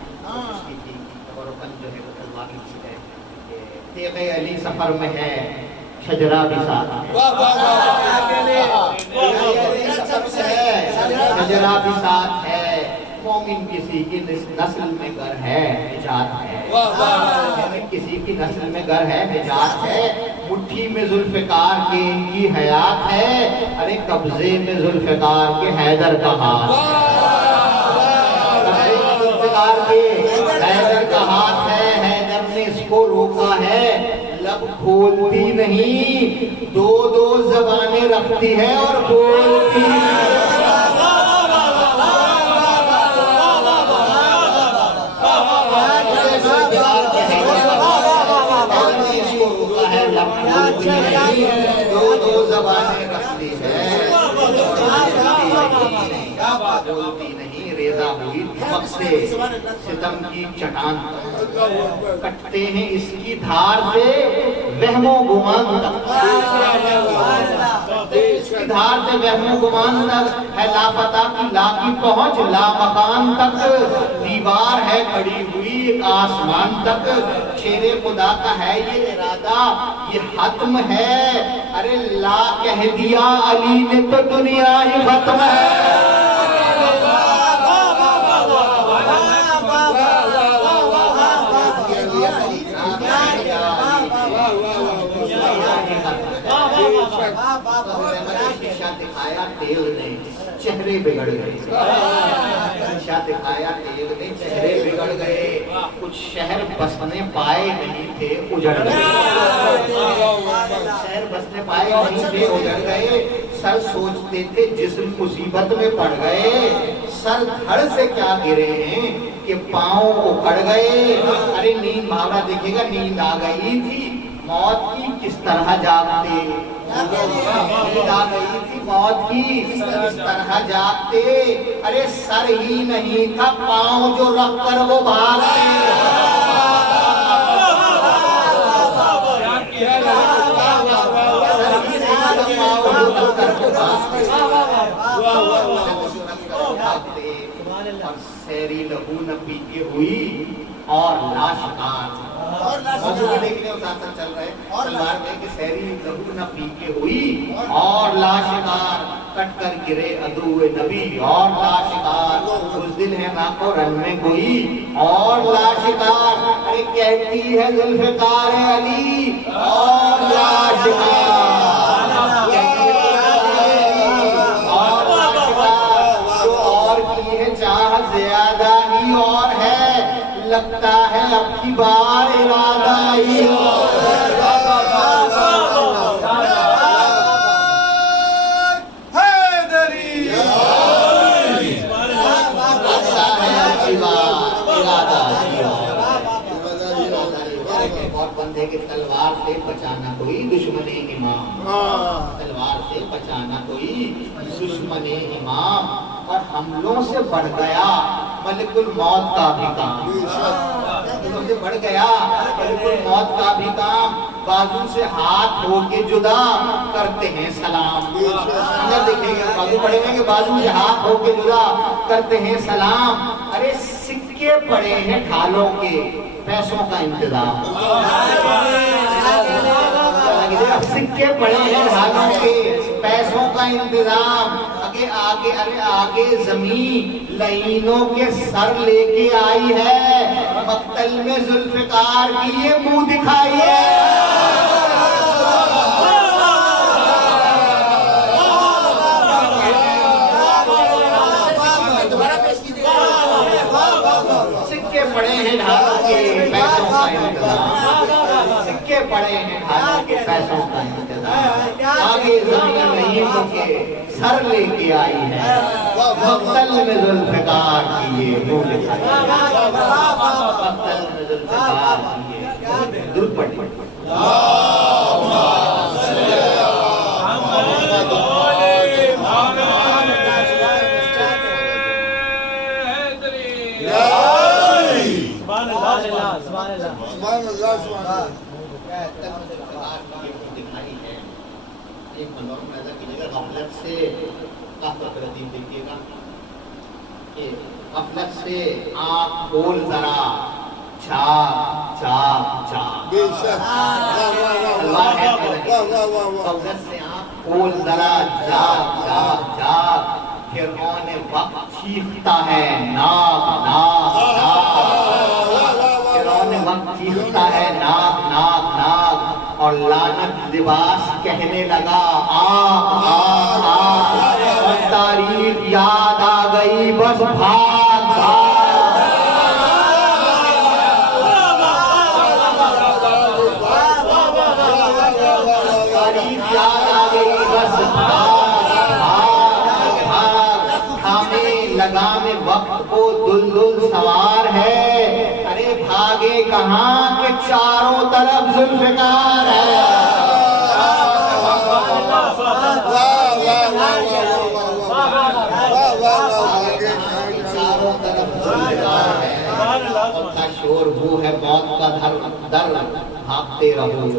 اور بند جو ہے وہ تلوار لکھی ہے. تیغ علی سفر میں ہے، شجرہ بھی ساتھ ہے. شجرہ بھی ساتھ ہے. مومن کسی کی نسل میں گر ہے، نجات ہے. مومن کسی کی نسل میں گر ہے، نجات ہے. مٹھی میں ذوالفقار کے ان کی حیات ہے. ارے قبضے میں ذوالفقار کے حیدر کا ہاتھ. قبضے میں ذوالفقار کے حیدر کا ہاتھ ہے. حیدر نے اس کو روکا ہے، لب کھولتی نہیں، دو دو زبانیں رکھتی ہے اور بولتی نہیں. دو دو زبانیں رکھتی ہے، بولتی نہیں. ریزہ ہوئی دھمک سے ستم کی چٹان، کٹتے ہیں اس کی دھار سے وہم و گمان تک. اس کی دھار سے وہم و گمان تک ہے لا فتح کی لا کی پہنچ لا مکان تک. دیوار ہے کھڑی ہوئی ایک آسمان تک. شیر خدا کا ہے یہ ارادہ، یہ ختم ہے. ارے لا کہہ دیا علی نے تو دنیا ہی ختم ہے. شیشہ دکھایا تیل نے چہرے بگڑ گئے. شیشہ دکھایا تیل نے چہرے بگڑ گئے. کچھ شہر بسنے پائے نہیں تھے اجڑ گئے. شہر بسنے پائے نہیں تھے اجڑ گئے. سر سوچتے تھے جسم مصیبت میں پڑ گئے. سر دھڑ سے کیا گرے ہیں کہ پاؤں اکڑ گئے. ارے نیند بھاونا دیکھے گا، نیند آ گئی تھی موت کی کس طرح جاگتے. نیند آ گئی تھی موت کی کس طرح جاگتے. ارے سر ہی نہیں تھا پاؤں جو رکھ کر وہ بھاگتے. اور سیری لہو نہ پی کے ہوئی اور لاشکار. دیکھنے ساتھ چل رہے تلوار میں کہ سیری لہو نہ پی کے ہوئی اور لاشکار. کٹ کر گرے عدو نبی اور لاشکار. اس دل ہے نا کو رن میں کوئی اور لاشکار. ارے کہتی ہے ذوالفقار علی اور لاشکار. زیادہ ہی اور ہے لگتا ہے اب کی بار ارادہ ہی بندے کے تلوار سے بچانا کوئی دشمن امام. تلوار سے بچانا کوئی دشمن امام. اور حملوں سے بڑھ گیا ملک الموت کا بھی کام. حملوں سے بڑھ گیا ملک الموت کا بھی کام. بازو سے ہاتھ ہو کے جدا کرتے ہیں سلام. اندر دیکھیں گے بازو پڑے ہیں کہ بازو سے ہاتھ ہو کے جدا کرتے ہیں سلام. ارے سکے پڑے ہیں ڈھالوں کے پیسوں کا انتظام. اب سکے پڑے ہیں ڈھالوں کے، پیسوں کا انتظام، آگے زمین لعینوں کے سر لے کے آئی ہے، مقتل میں ذوالفقار کی یہ منہ دکھائی ہے۔ سکے پڑے ہیں ڈھالوں کے، پیسوں کا انتظام، سکے پڑے ہیں ڈھالوں کے، پیسوں کا انتظام، آگے زمین لعینوں کے سر لے کے آئی ہے، مقتل میں ذوالفقار کی یہ منہ دکھائی ہے، مقتل میں ذوالفقار کی یہ درود پڑھیں۔ ایک منظور پیدا کیجیے گا غفلت سے، کافر ترتیب دیکھیے گا کہ غفلت سے آنکھ کھول ذرا، جھاگ جھاگ جھاگ، غفلت سے آنکھ کھول ذرا، جھاگ جھاگ جھاگ، فرعون وقت چیختا ہے ناک ناک ناک، فرعون وقت چیختا ہے ناک ناک ناک، اور لعنت لباس کہنے لگا آہ آہ آہ، اور تاریخ یاد آ گئی بس بھاگ بھاگ، تاریخ یاد آ گئی بس بھاگ بھاگ بھاگ، تھامے لگام وقت کو دلدل سوار ہے، ارے بھاگے کہاں کہ چاروں طرف ذوالفقار ہے، چاروں طرف ذوالفقار ہے، اور کا شور وہ ہے موت کا در بھاگتے رہو،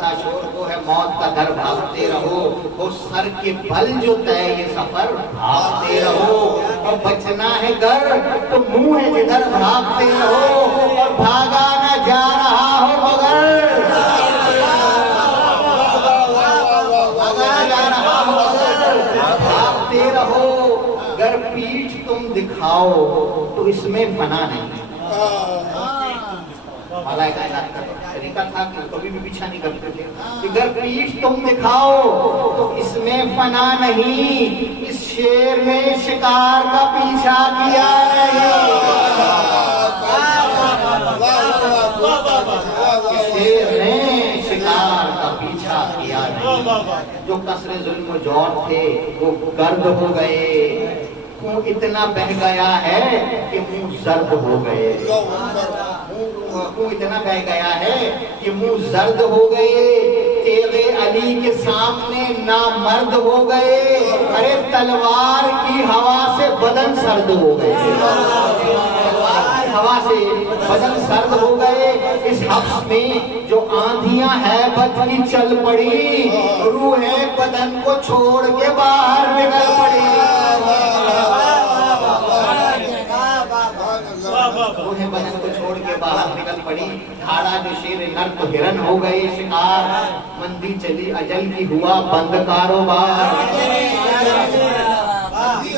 کا شور وہ ہے موت کا در بھاگتے رہو، وہ سر کے بل جو طے یہ سفر بھاگتے رہو، اور بچنا ہے گر تو منہ ہے جدھر بھاگتے رہو، اور بھاگا نہ جا رہا ہو مگر، بھاگا نہ جا رہا ہو مگر، بھاگتے رہو، گر پیٹھ تم دکھاؤ تو اس میں فنا نہیں، مالا کائنات کا طریقہ تھا کہ کبھی بھی پیچھا نہیں کرتے تھے کہ گر پیٹھ تم دکھاؤ تو اس میں فنا نہیں، اس شیر نے شکار کا پیچھا کیا نہیں، اس شیر نے شکار کا پیچھا کیا نہیں، جو قصر ظلم و جور تھے وہ گرد ہو گئے، خون اتنا بہ گیا ہے کہ منہ زرد ہو گئے، خون اتنا بہ گیا ہے کہ منہ زرد ہو گئے، تیغ علی کے سامنے نامرد ہو گئے، ارے تلوار کی ہوا سے بدن سرد ہو گئے، تلوار کی ہوا سے بدن سرد ہو گئے، اس حبس میں جو آندھیاں ہیبت کی چل پڑی، روح بدن کو چھوڑ کے باہر نکل پڑی، روح بدن کو چھوڑ کے باہر نکل پڑی، دھاڑا جو شیر نر تو ہرن ہو گئے شکار، مندی چلی اجل کی ہوا بند کاروبار،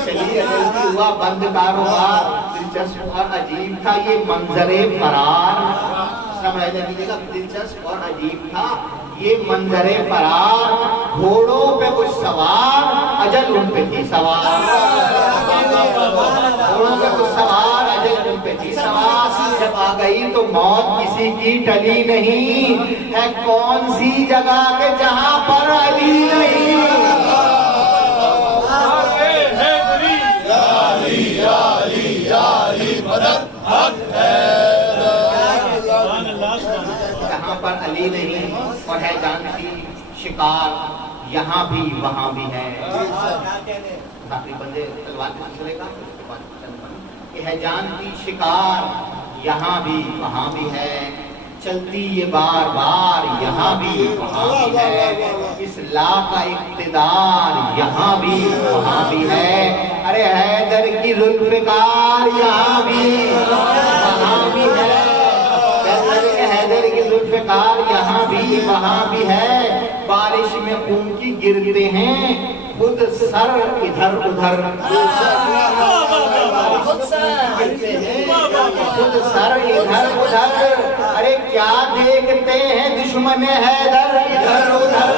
چلی اجل کی ہوا بند کاروبار، دلچسپ اور عجیب تھا یہ منظر فرار، دلچسپ اور عجیب تھا یہ منظر فرار، گھوڑوں پہ کچھ سوار اجل ان پہ تھی سوار، گھوڑوں پہ کچھ سوار اجل ان پہ تھی سوار، جب آ گئی تو موت کسی کی ٹلی نہیں، ہے کون سی جگہ کے جہاں پر علی نہیں، جہاں پر علی نہیں اور ہے جانتی شکار یہاں بھی وہاں بھی ہے، باقی بندے تلوار کے سلسلے کا کہ ہے جانتی شکار یہاں بھی وہاں بھی ہے، چلتی یہ بار بار یہاں بھی وہاں بھی ہے، اس لا کا اقتدار یہاں بھی وہاں بھی ہے، ارے حیدر کی ذوالفقار یہاں بھی وہاں بھی ہے، حیدر کی ذوالفقار جلوفکار یہاں بھی وہاں بھی ہے، بارش میں خون کی گرتے ہیں خود سر ادھر ادھر، خود سر ادھر ادھر، ارے کیا دیکھتے ہیں دشمن حیدر ادھر ادھر،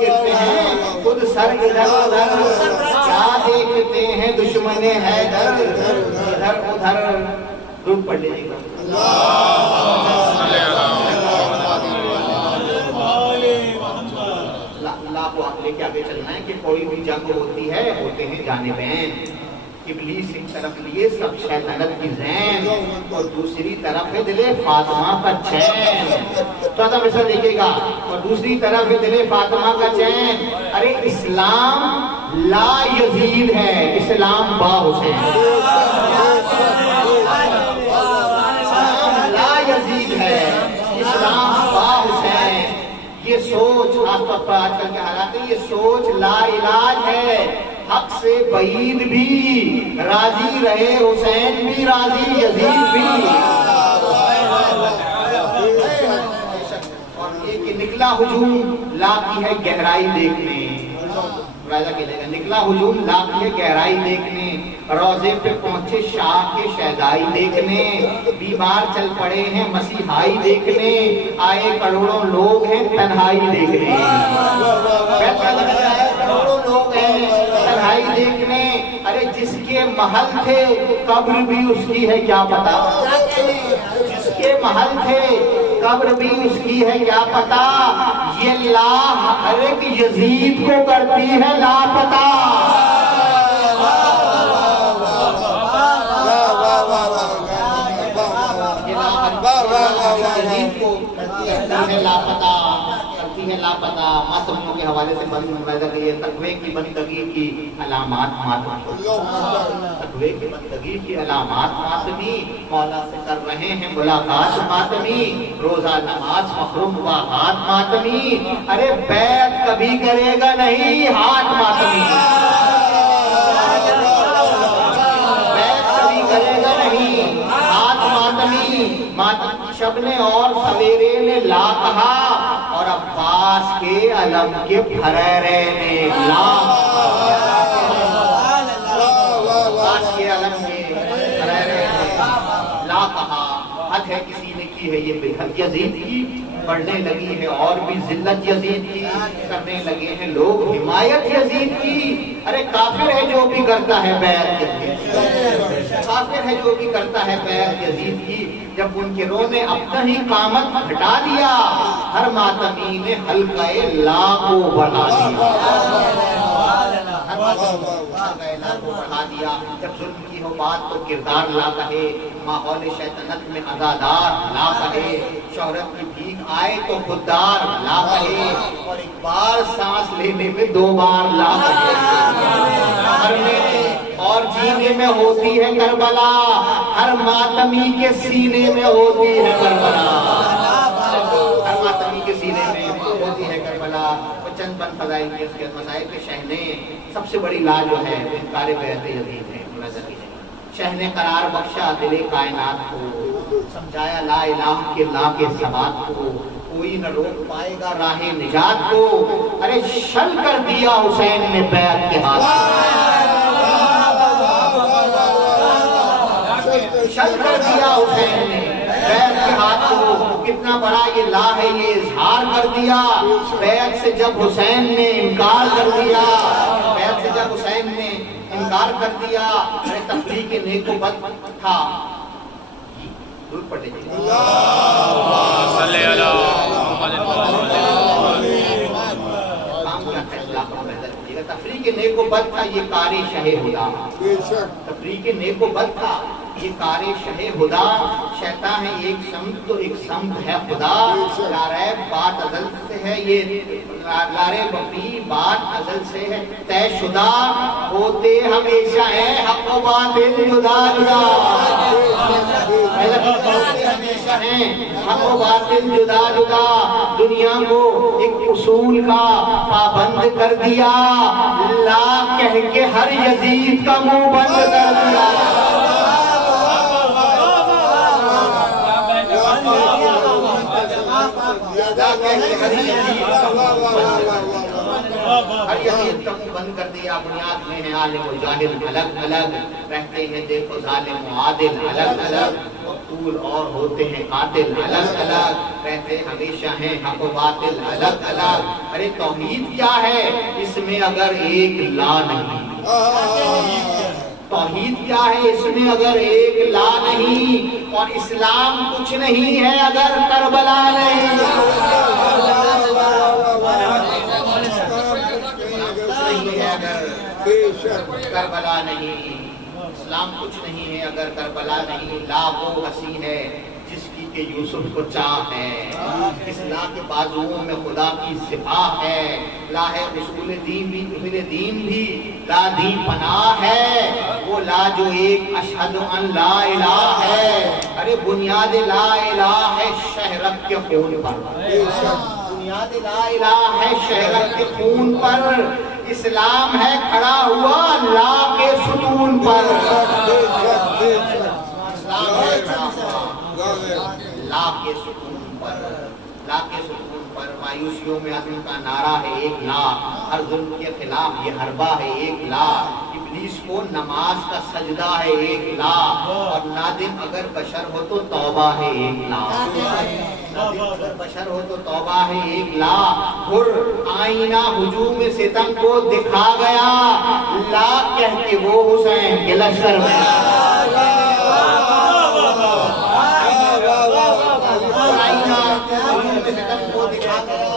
کہتے ہیں خود سر ادھر ادھر، کیا دیکھتے ہیں دشمن حیدر ادھر ادھر۔ درود پڑھ لیجیے گا۔ اللہ کو آپ لے کے آگے چلنا ہے کہ کوئی بھی جنگ ہوتی ہے، ہوتے ہیں جانبین، ابلیس ایک طرف لیے سب شیطنت کی زین، اور دوسری طرف ہے دل فاطمہ کا چین۔ چوتھا مثال دیکھیے گا، اور دوسری طرف ہے دل فاطمہ کا چین۔ ارے اسلام لا یزید ہے، اسلام با حسین، اسلام لا یزید ہے، اسلام با حسین۔ یہ سوچ خاص طور پر آج کل کے حالات میں، یہ سوچ لا علاج ہے۔ حق سے بعید بھی راضی رہے، حسین بھی راضی، یزید بھی۔ اور یہ کہ نکلا ہجوم لا کی ہے گہرائی دیکھنے، نکلا ہجوم لا کی ہے گہرائی دیکھنے، روزے پہ پہنچے شاہ کے شہدائی دیکھنے، بیمار چل پڑے ہیں مسیحائی دیکھنے، آئے کروڑوں لوگ ہیں تنہائی دیکھنے، کروڑوں لوگ ہیں تنہائی دیکھنے۔ ارے جس کے محل تھے قبر بھی اس کی ہے کیا پتا، جس کے محل تھے قبر بھی اس کی ہے کیا پتا، یہ لا ہر ایک یزید کو کرتی ہے لاپتا۔ یزید کو کرتی ہے لاپتا، کرتی ہے لاپتا۔ ماتمیوں کے حوالے سے بند ملاحظہ کیے، تقوی کی بندگی کی علامات ماتمی، تقوی کی بندگی کی علامات ماتمی، مولا سے کر رہے ہیں ملاقات ماتمی، روزہ نماز مخروم واقعات ماتمی، ارے بیعت کبھی کرے گا نہیں ہاتھ ماتمی، بیعت کبھی کرے گا نہیں ہاتھ ماتمی۔ شب نے اور سویرے نے لا کہا، اور عباس کے علم کے پھریرے نے لا، عباس کے علم کے پھریرے نے لا کہا۔ حد ہے کسی نے کی ہے یہ بدعت یزید کی، بڑھنے لگی ہے اور بھی ذلت یزید کی، کرنے لگے ہیں لوگ حمایت یزید کی۔ ارے کافر ہے جو بھی کرتا ہے بیعت یزید کی، کافر ہے جو بھی کرتا ہے بیعت یزید کی۔ جب ان کے رونے اپنا ہی قامت گھٹا دیا، ہر ماتمی نے حلقہ لا کو بڑھا دیا، ہر ماتمی لا کو بڑھا دیا۔ جب ظلم کی ہو بات تو کردار لا کہے، ماحول شیطنت میں عزادار لا کہے، شہرت کی بھیک آئے تو خوددار لا کہے، اور ایک بار سانس لینے میں دو بار لا کہے۔ مرنے اور جینے میں ہوتی ہے کربلا، ہر ماتمی کے سینے میں ہوتی ہے کربلا، ہر ماتمی کے سینے میں ہوتی ہے کربلا۔ وہ چند بن فضائل کی اس کے مسائل کے شہنے، سب سے بڑی لا جو ہے انکار بیعت یزید ہے۔ شہ نے قرار بخشا دل کائنات کو، سمجھایا لا الہ کے لا کے ثبات کو، کوئی نہ روک پائے گا راہ نجات کو۔ ارے شل کر دیا حسین نے بیعت کے ہاتھ کو، شل کر دیا حسین نے بیعت کے ہاتھ کو۔ کتنا بڑا یہ لا ہے، یہ اظہار کر دیا بیعت سے جب حسین نے انکار کر دیا، بیعت سے جب حسین نے انکار کر دیا۔ ارے تفریق نیک و بد تھا، درود پڑھ لیجیے، صلی اللہ تفریق نیک و بد تھا یہ کار شہ ہدا، تفریق نیک و بد تھا یہ کار شہ ہدا۔ شیطان ہے ایک سمت تو ایک سمت ہے خدا، لاریب بات ازل سے ہے، یہ لاریب بقی بات ازل سے ہے طے شدہ، ہوتے ہمیشہ ہیں حق و باطل جدا جدا، ہوتے ہمیشہ ہیں حق و باطل جدا جدا۔ دنیا کو ایک اصول کا پابند کر دیا، لا کہہ کے ہر یزید کا منہ بند کر دیا، ہر یزید کا منہ بند کر دیا. بنیاد میں ہے عالم و جاہل الگ الگ رہتے ہیں، دیکھو ظالم و عادل الگ الگ، مقتول اور ہوتے ہیں قاتل الگ الگ، رہتے ہمیشہ ہیں حق و باطل الگ الگ. ارے توحید کیا ہے؟ اس میں اگر ایک لا نہیں. توحید کیا ہے؟ اس میں اگر ایک لا نہیں. اور اسلام کچھ نہیں ہے اگر کربلا نہیں. کربلا نہیں. اسلام کچھ نہیں ہے اگر کربلا نہیں. لا وہ ہنسی ہے جس کی کہ یوسف کو چاہ ہے. اس لا کے بازوؤں میں خدا کی سپاہ ہے. لا ہے اصول دین بھی، اصول دین بھی. لا دین پناہ ہے وہ لا جو ایک اشہد ان لا الہ ہے. ارے بنیاد لا الہ ہے شہرت کے خون پر. بنیاد لا الہ ہے شہرت کے خون پر. اسلام ہے کھڑا ہوا لا کے ستون پر. اسلام ہے کھڑا ہوا لا کے ستون پر. لا کے ستون پر. مایوسیوں میں عزم کا نعرہ ہے ایک لا. ہر ظلم کے خلاف یہ حربہ ہے ایک لا. ابلیس کو نماز کا سجدہ ہے ایک لا. اور نادم اگر بشر ہو تو توبہ ہے ایک لا. اگر بشر ہو تو توبہ ہے ایک لا. اور آئینہ ہجوم ستم کو دکھا گیا لا کہہ کے وہ حسین کے لشکر میں. آئینہ ہجوم ستم کو دکھا گیا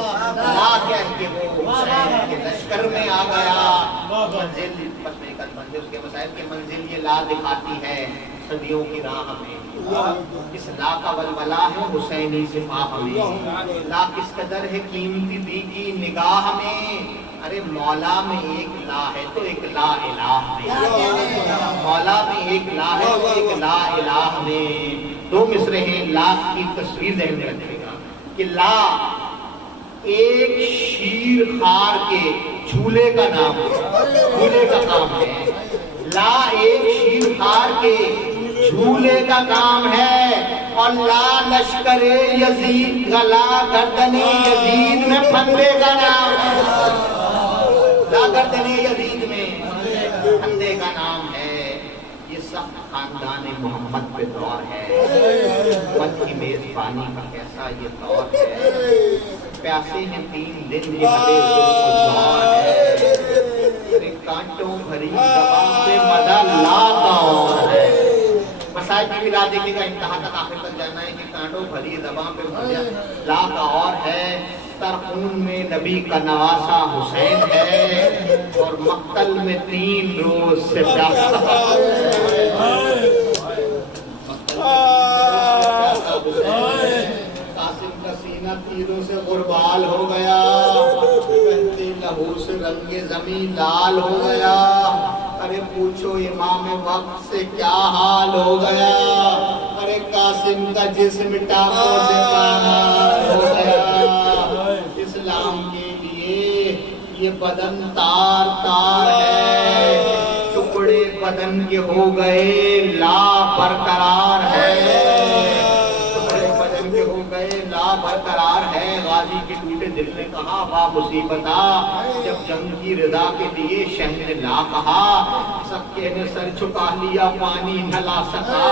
لا کہہ کے وہ حسین کے لشکر میں آ گیا. منزل اس کے مسائل کی منزل یہ لا دکھاتی ہے صدیوں کی راہ میں. اس لا کا ولولہ ہے حسینی سپاہ میں. لا کس قدر ہے قیمتی دی کی نگاہ میں. ارے مولا میں ایک لا ہے تو ایک لا الہ میں. مولا میں ایک لا ہے تو ایک لا الہ میں. دو مصرے ہیں. لا کی تصویر ذہن میں رکھے گا کہ لا ایک شیر خار کے جھولے کا نام ہے. جھولے کا کام ہے. لا ایک شیر خار کے جھولے کا کام ہے. اور لا لشکر یزید کا لا گردن یزید میں پھندے کا نام ہے. لا گردن یزید میں پھندے کا نام ہے. یہ سخت خاندان محمد پہ دور ہے. مت کی میزبانی کا کیسا یہ دور ہے. پیاسے ہیں 3 دن یہ ہلے دور ہے. کانٹوں بھری زبان سے مدہ لا کا اور ہے. مسائل میں بھی لا دیکھے گا. انتہا تک آخر تک جانا ہے کہ کانٹوں بھری زبان پہ مدہ لا کا اور ہے. ترخون میں نبی کا نواسا حسین ہے. اور مقتل میں 3 روز سے پیاسا قاسم کا سینہ تیروں سے غربال ہو گیا. بہتے لہو سے رنگ زمین لال ہو گیا. ارے پوچھو امام وقت سے کیا حال ہو گیا. ارے قاسم کا جسم ٹاپوں سے پامال ہو گیا. اسلام کے لیے یہ بدن تار تار ہے. ٹکڑے بدن کے ہو گئے لا برقرار ہے. لا برقرار ہے. غازی کے ٹوٹے دل نے کہا واہ مصیبتا. جب جنگ کی رضا کے لیے شہ نے لا کہا. سب کے نے سر چھکا لیا پانی نہ لا سکا.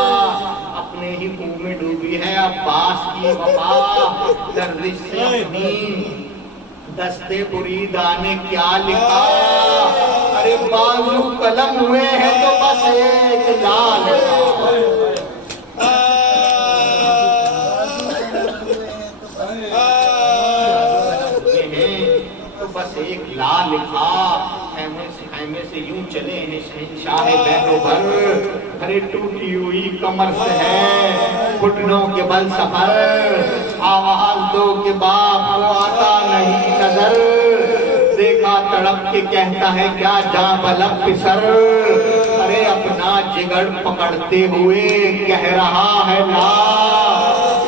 اپنے ہی خون میں ڈوبی ہے عباس کی وفا. گردش سے اپنی دستے بریدہ نے کیا لکھا. ارے بازو قلم ہوئے ہیں تو بس ایک لا لکھا. بس ایک لا لکھا. خیمے سے یوں چلے ہیں شہنشاہ بہرو بھر. ارے ٹوٹی ہوئی کمر سے ہے گھٹنوں کے بل سفر. آواز دو کہ باپ کو آتا نہیں نظر. دیکھا تڑپ کے کہتا ہے کیا جاں بلب پسر. ارے اپنا جگر پکڑتے ہوئے کہہ رہا ہے لا.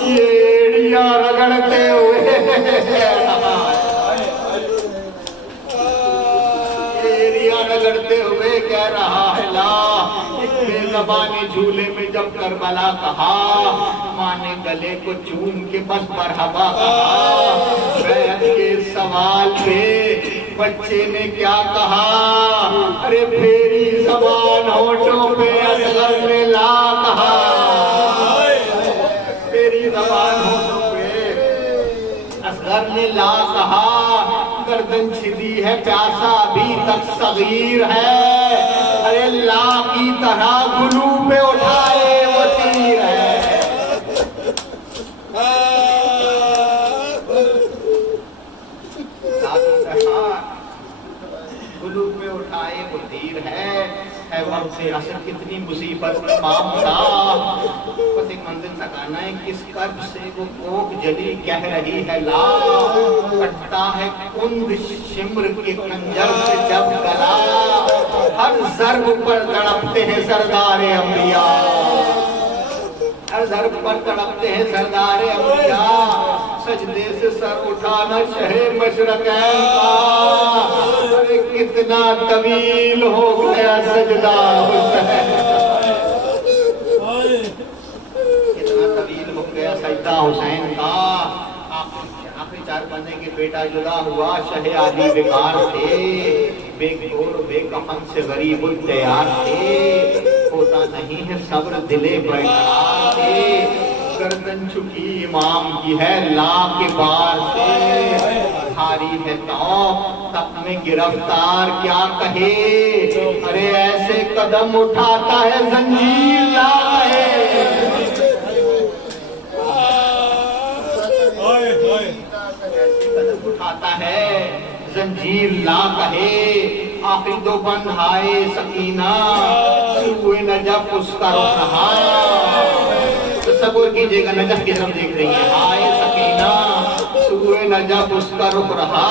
یہ ایڑیاں رگڑتے ہوئے کہہ رہا ہے رگڑتے ہوئے کہہ رہا ہے لا، ایک بے زبان جھولے میں جب کربلا کہا، ماں نے گلے کو چوم کے بس مرحبا کہا، بیعت کے سوال پہ بچے نے کیا کہا، ارے پھیری زبان ہونٹوں پہ اصغر نے لا کہا، پھیری زبان ہونٹوں پہ اصغر نے لا کہا، گردن چھدی ہے پیاسا ابھی تک صغیر ہے، ارے لا کی طرح گلو پہ اٹھائے وہ تیر ہے، گلو پہ اٹھائے وہ تیر ہے وقت سے اثر کتنی مصیبت تمام تھا، بس ایک منزل تک آنا ہے، کس قرب سے وہ کوک جلی کہہ رہی ہے لا، کٹتا ہے کند شمر کے کنجر سے جب گلا، ہر ضرب پر تڑپتے ہیں سردار انبیاء، ہر ضرب پر تڑپتے ہیں سردار انبیاء، سجدے سے سر اٹھانا شہ مشرقین کا، ارے کتنا طویل ہو گیا سجدہ حسین، کتنا طویل ہو گیا سجدہ حسین کا، آخری چار بندے کے بیٹا جدا ہوا، شہ عالی بیکار تھے، بے گور بے کفن سے غریب التیار تھے، ہوتا نہیں ہے صبر دلے بیقرار تھے، گردن چکی امام کی ہے لا کے بار سے، ہاری ہے توق تک میں گرفتار کیا کہے، ارے ایسے قدم اٹھاتا ہے زنجیر لا کہے، قدم اٹھاتا ہے زنجیر لا کہے، آخر دو بند ہائے سکینہ سوئے نجف اس کا رخ رہا، تصور کیجئے گا نجف کی طرف دیکھ رہی ہے، ہائے سکینہ سوئے نجف اس کا رخ رہا،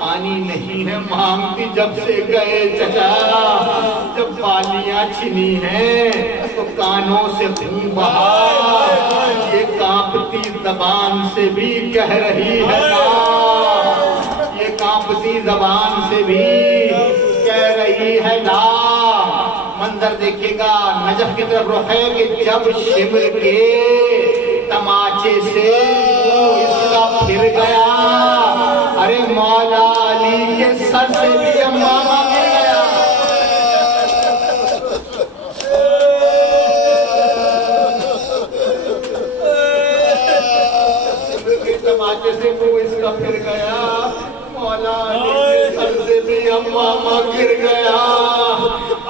پانی نہیں ہے مانگتی جب سے گئے چچا، جب بالیاں چھنی ہیں تو کانوں سے خون بہا، یہ کانپتی زبان سے بھی کہہ رہی ہے لا، یہ کانپتی زبان سے بھی کہہ رہی ہے لا، منظر دیکھیے گا نجف کی طرف رخ ہے کہ جب شمر کے تماچے سے وہ اس کا پھر گیا، ارے مولا علی کے سر سے بھی امامہ گر گیا، شمر کے تماچے سے وہ اس کا پھر گیا، مولا علی کے سر سے بھی امامہ گر گیا،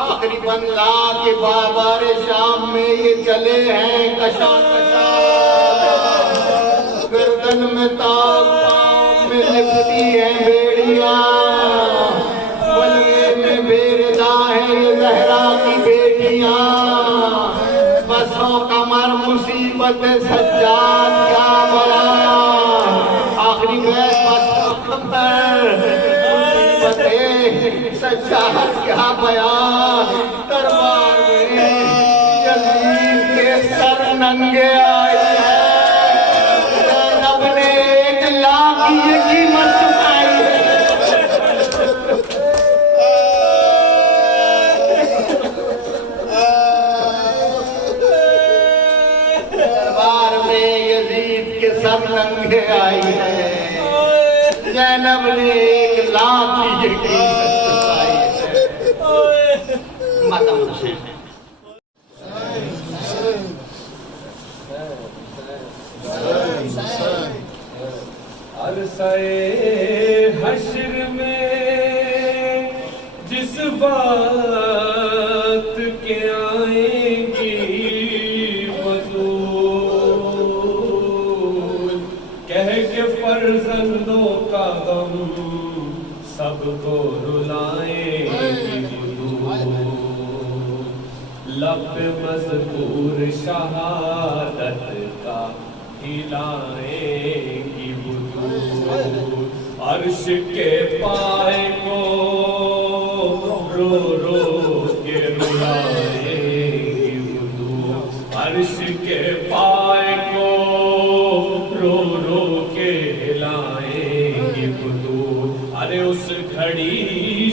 آخری بن لا کے بازار شام میں یہ چلے ہیں کشا کشا، گردن میں تاج پاؤں میں لپٹی ہیں بیڑیاں، بلوے میں بیردہ ہیں یہ زہرا کی بیٹیاں، بسوں کمر مصیبت سجاد کیا بیان، آخری بیت بس کمر مصیبت سجاد کیا بیان، دربار میں یزید کے سر ننگے آئے ہیں، زینب نے 1 لاکھ کی قیمت چکائی دربار میں یزید کے سر ننگے آئی ہے، زینب نے 1 لاکھ کی قیمت ماتم حسین عرصۂ حشر میں جس بات کے آئیں گی وطول، کہہ کے فرزندوں کا غم سب کو رلائیں گی وطول، لب مذکور شہادت کا ہلائیں گی وطول، عرش کے پائے کو رو رو کے رلائیں گی وطول، عرش کے پائے کو رو رو کے ہلائیں گی وطول، ارے اس گھڑی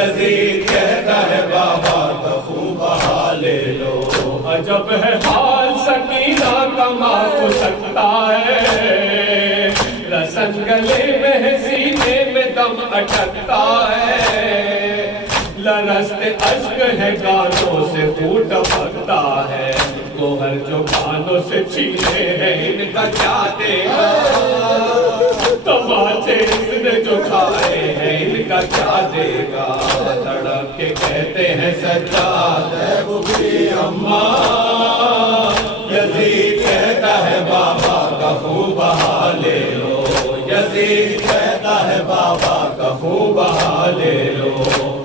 یزید کہتا ہے بابا کا خوب حال لے لو عجب ہے حال سکینہ کا ماں کو سکتا ہے رسن گلے میں سینے میں دم اٹکتا ہے لرزتے اشک ہے گانوں سے خون ٹپکتا ہے گوہر جو کانوں سے چھینے ہیں ان کا کیا دے گا تماچے اس نے جو کھائے ہیں ان کا کیا دے گا تڑپ کے کہتے ہیں سجاد ہے وہ بھی اماں یزید کہتا ہے بابا کا خوب حال لے لو یزید کہتا ہے بابا کا خوب حال لے لو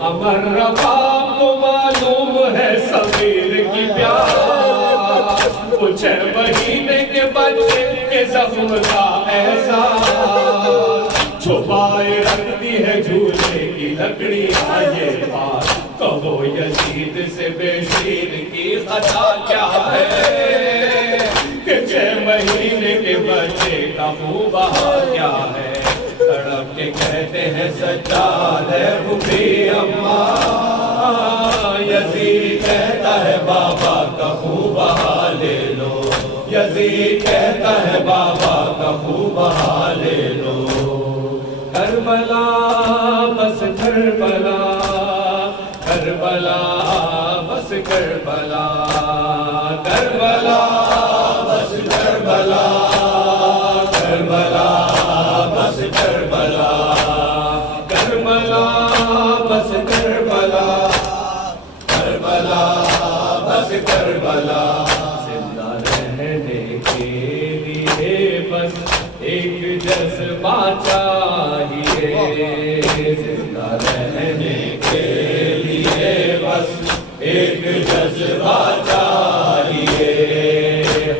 امر رباب کو معلوم ہے صغیر کی پیار کچھ 6 مہینے کے بچے کے زخم کا احساس چھپائے رکھتی ہے جھولے کی لکڑیاں یہ بات کہو یزید سے بشیر کی خطا کیا ہے کہ 6 مہینے کے بچے کا خوب حال کیا ہے تڑپ کے کہتے ہیں سجاد ہے وہ بھی اماں یزید کہتا ہے بابا کا خوب حال لے لو یزید کہتا ہے بابا کا خوب حال لے لو کربلا بس کربلا کربلا بس کربلا کربلا بس کربلا کربلا بس کربلا کربلا بس کربلا کربلا بس کربلا زندہ رہنے کے لیے بس ایک جذبہ چاہیے زندہ رہنے کے لیے بس ایک جذبہ چاہیے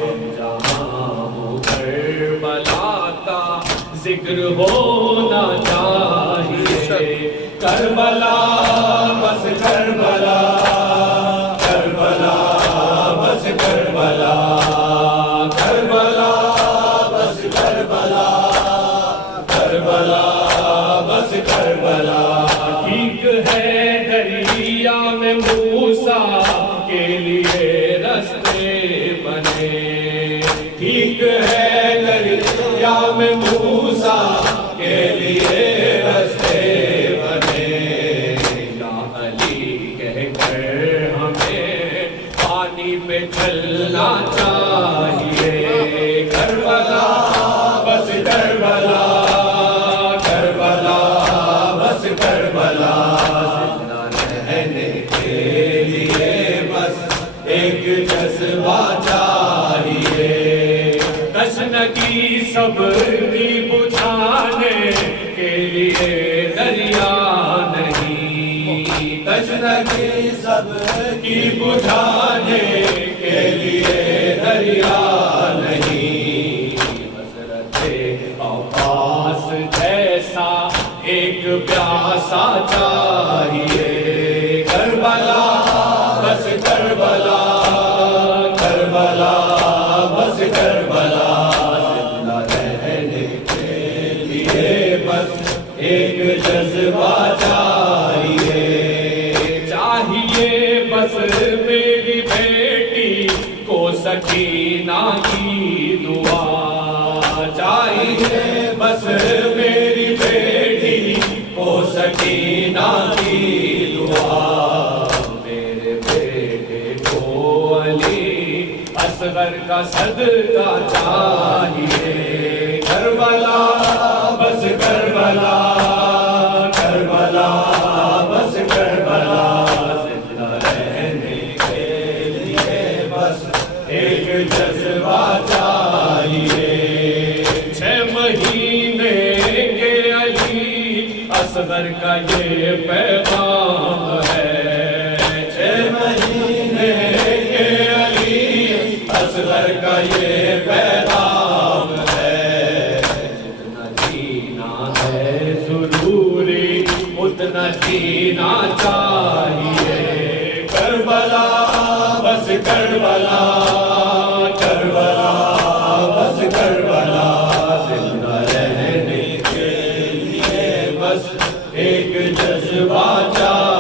ہم جہاں ہو کربلا کا ذکر ہونا چاہیے کربلا بس کربلا کربلا بس کربلا کربلا بس کربلا کربلا بس کربلا ٹھیک ہے دریا میں موسیٰ کے لیے رستے بنے ٹھیک ہے دریا میں موسیٰ کے لیے رستے بنے یا علی کہہ کر ہمیں پانی پہ چلنا چاہیے کربلا بس کربلا کربلا بس کربلا زندہ رہنے کے لیے بس ایک جذبہ چاہیے تشنگی صبر کی بجھانے کے لیے دریا نہیں تشنگی صبر کی بجھانے کے لیے دریا نہیں حضرت عباس جیسا ایک پیاسا چاہیے کربلا بس کربلا کربلا بس کربلا زندہ رہنے کے لیے بس ایک جذبہ چاہیے چاہیے بس میری بیٹی کو سکینہ کی دعا چاہیے بس میری بیٹی کو سکینہ کی دعا میرے بیٹے کو علی اصغر کا صدقہ چاہیے کربلا بس کربلا کربلا بس کربلا زندہ رہنے کے لیے بس ایک جذبہ چاہیے 6 مہینے کے علی اصغر کا یہ پیغام ہے 6 مہینے کے علی اصغر کا یہ پیغام ہے جتنا جینا ہے ضروری اتنا جینا چاہیے کربلا بس کربلا کربلا بس کربلا زندہ رہنے کے لیے بس ایک جذبہ چاہیے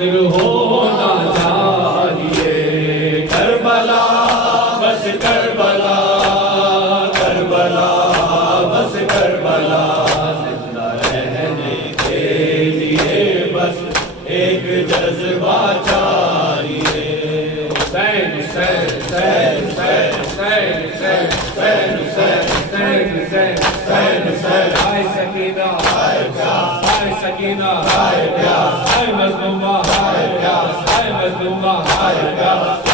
فکر ہونا چاہیے کربلا بس کربلا کربلا بس کربلا زندہ رہنے کے لیے بس ایک جذبہ چاہیے حسین حسین حسین حسین حسین حسین حسین حسین حسین حسین حسین ہائے سکینہ ہائے پیاس ہائے سکینہ ہائے پیاس ہائے مظلومہ ہائے پیاس ہائے مظلومہ ہائے پیاس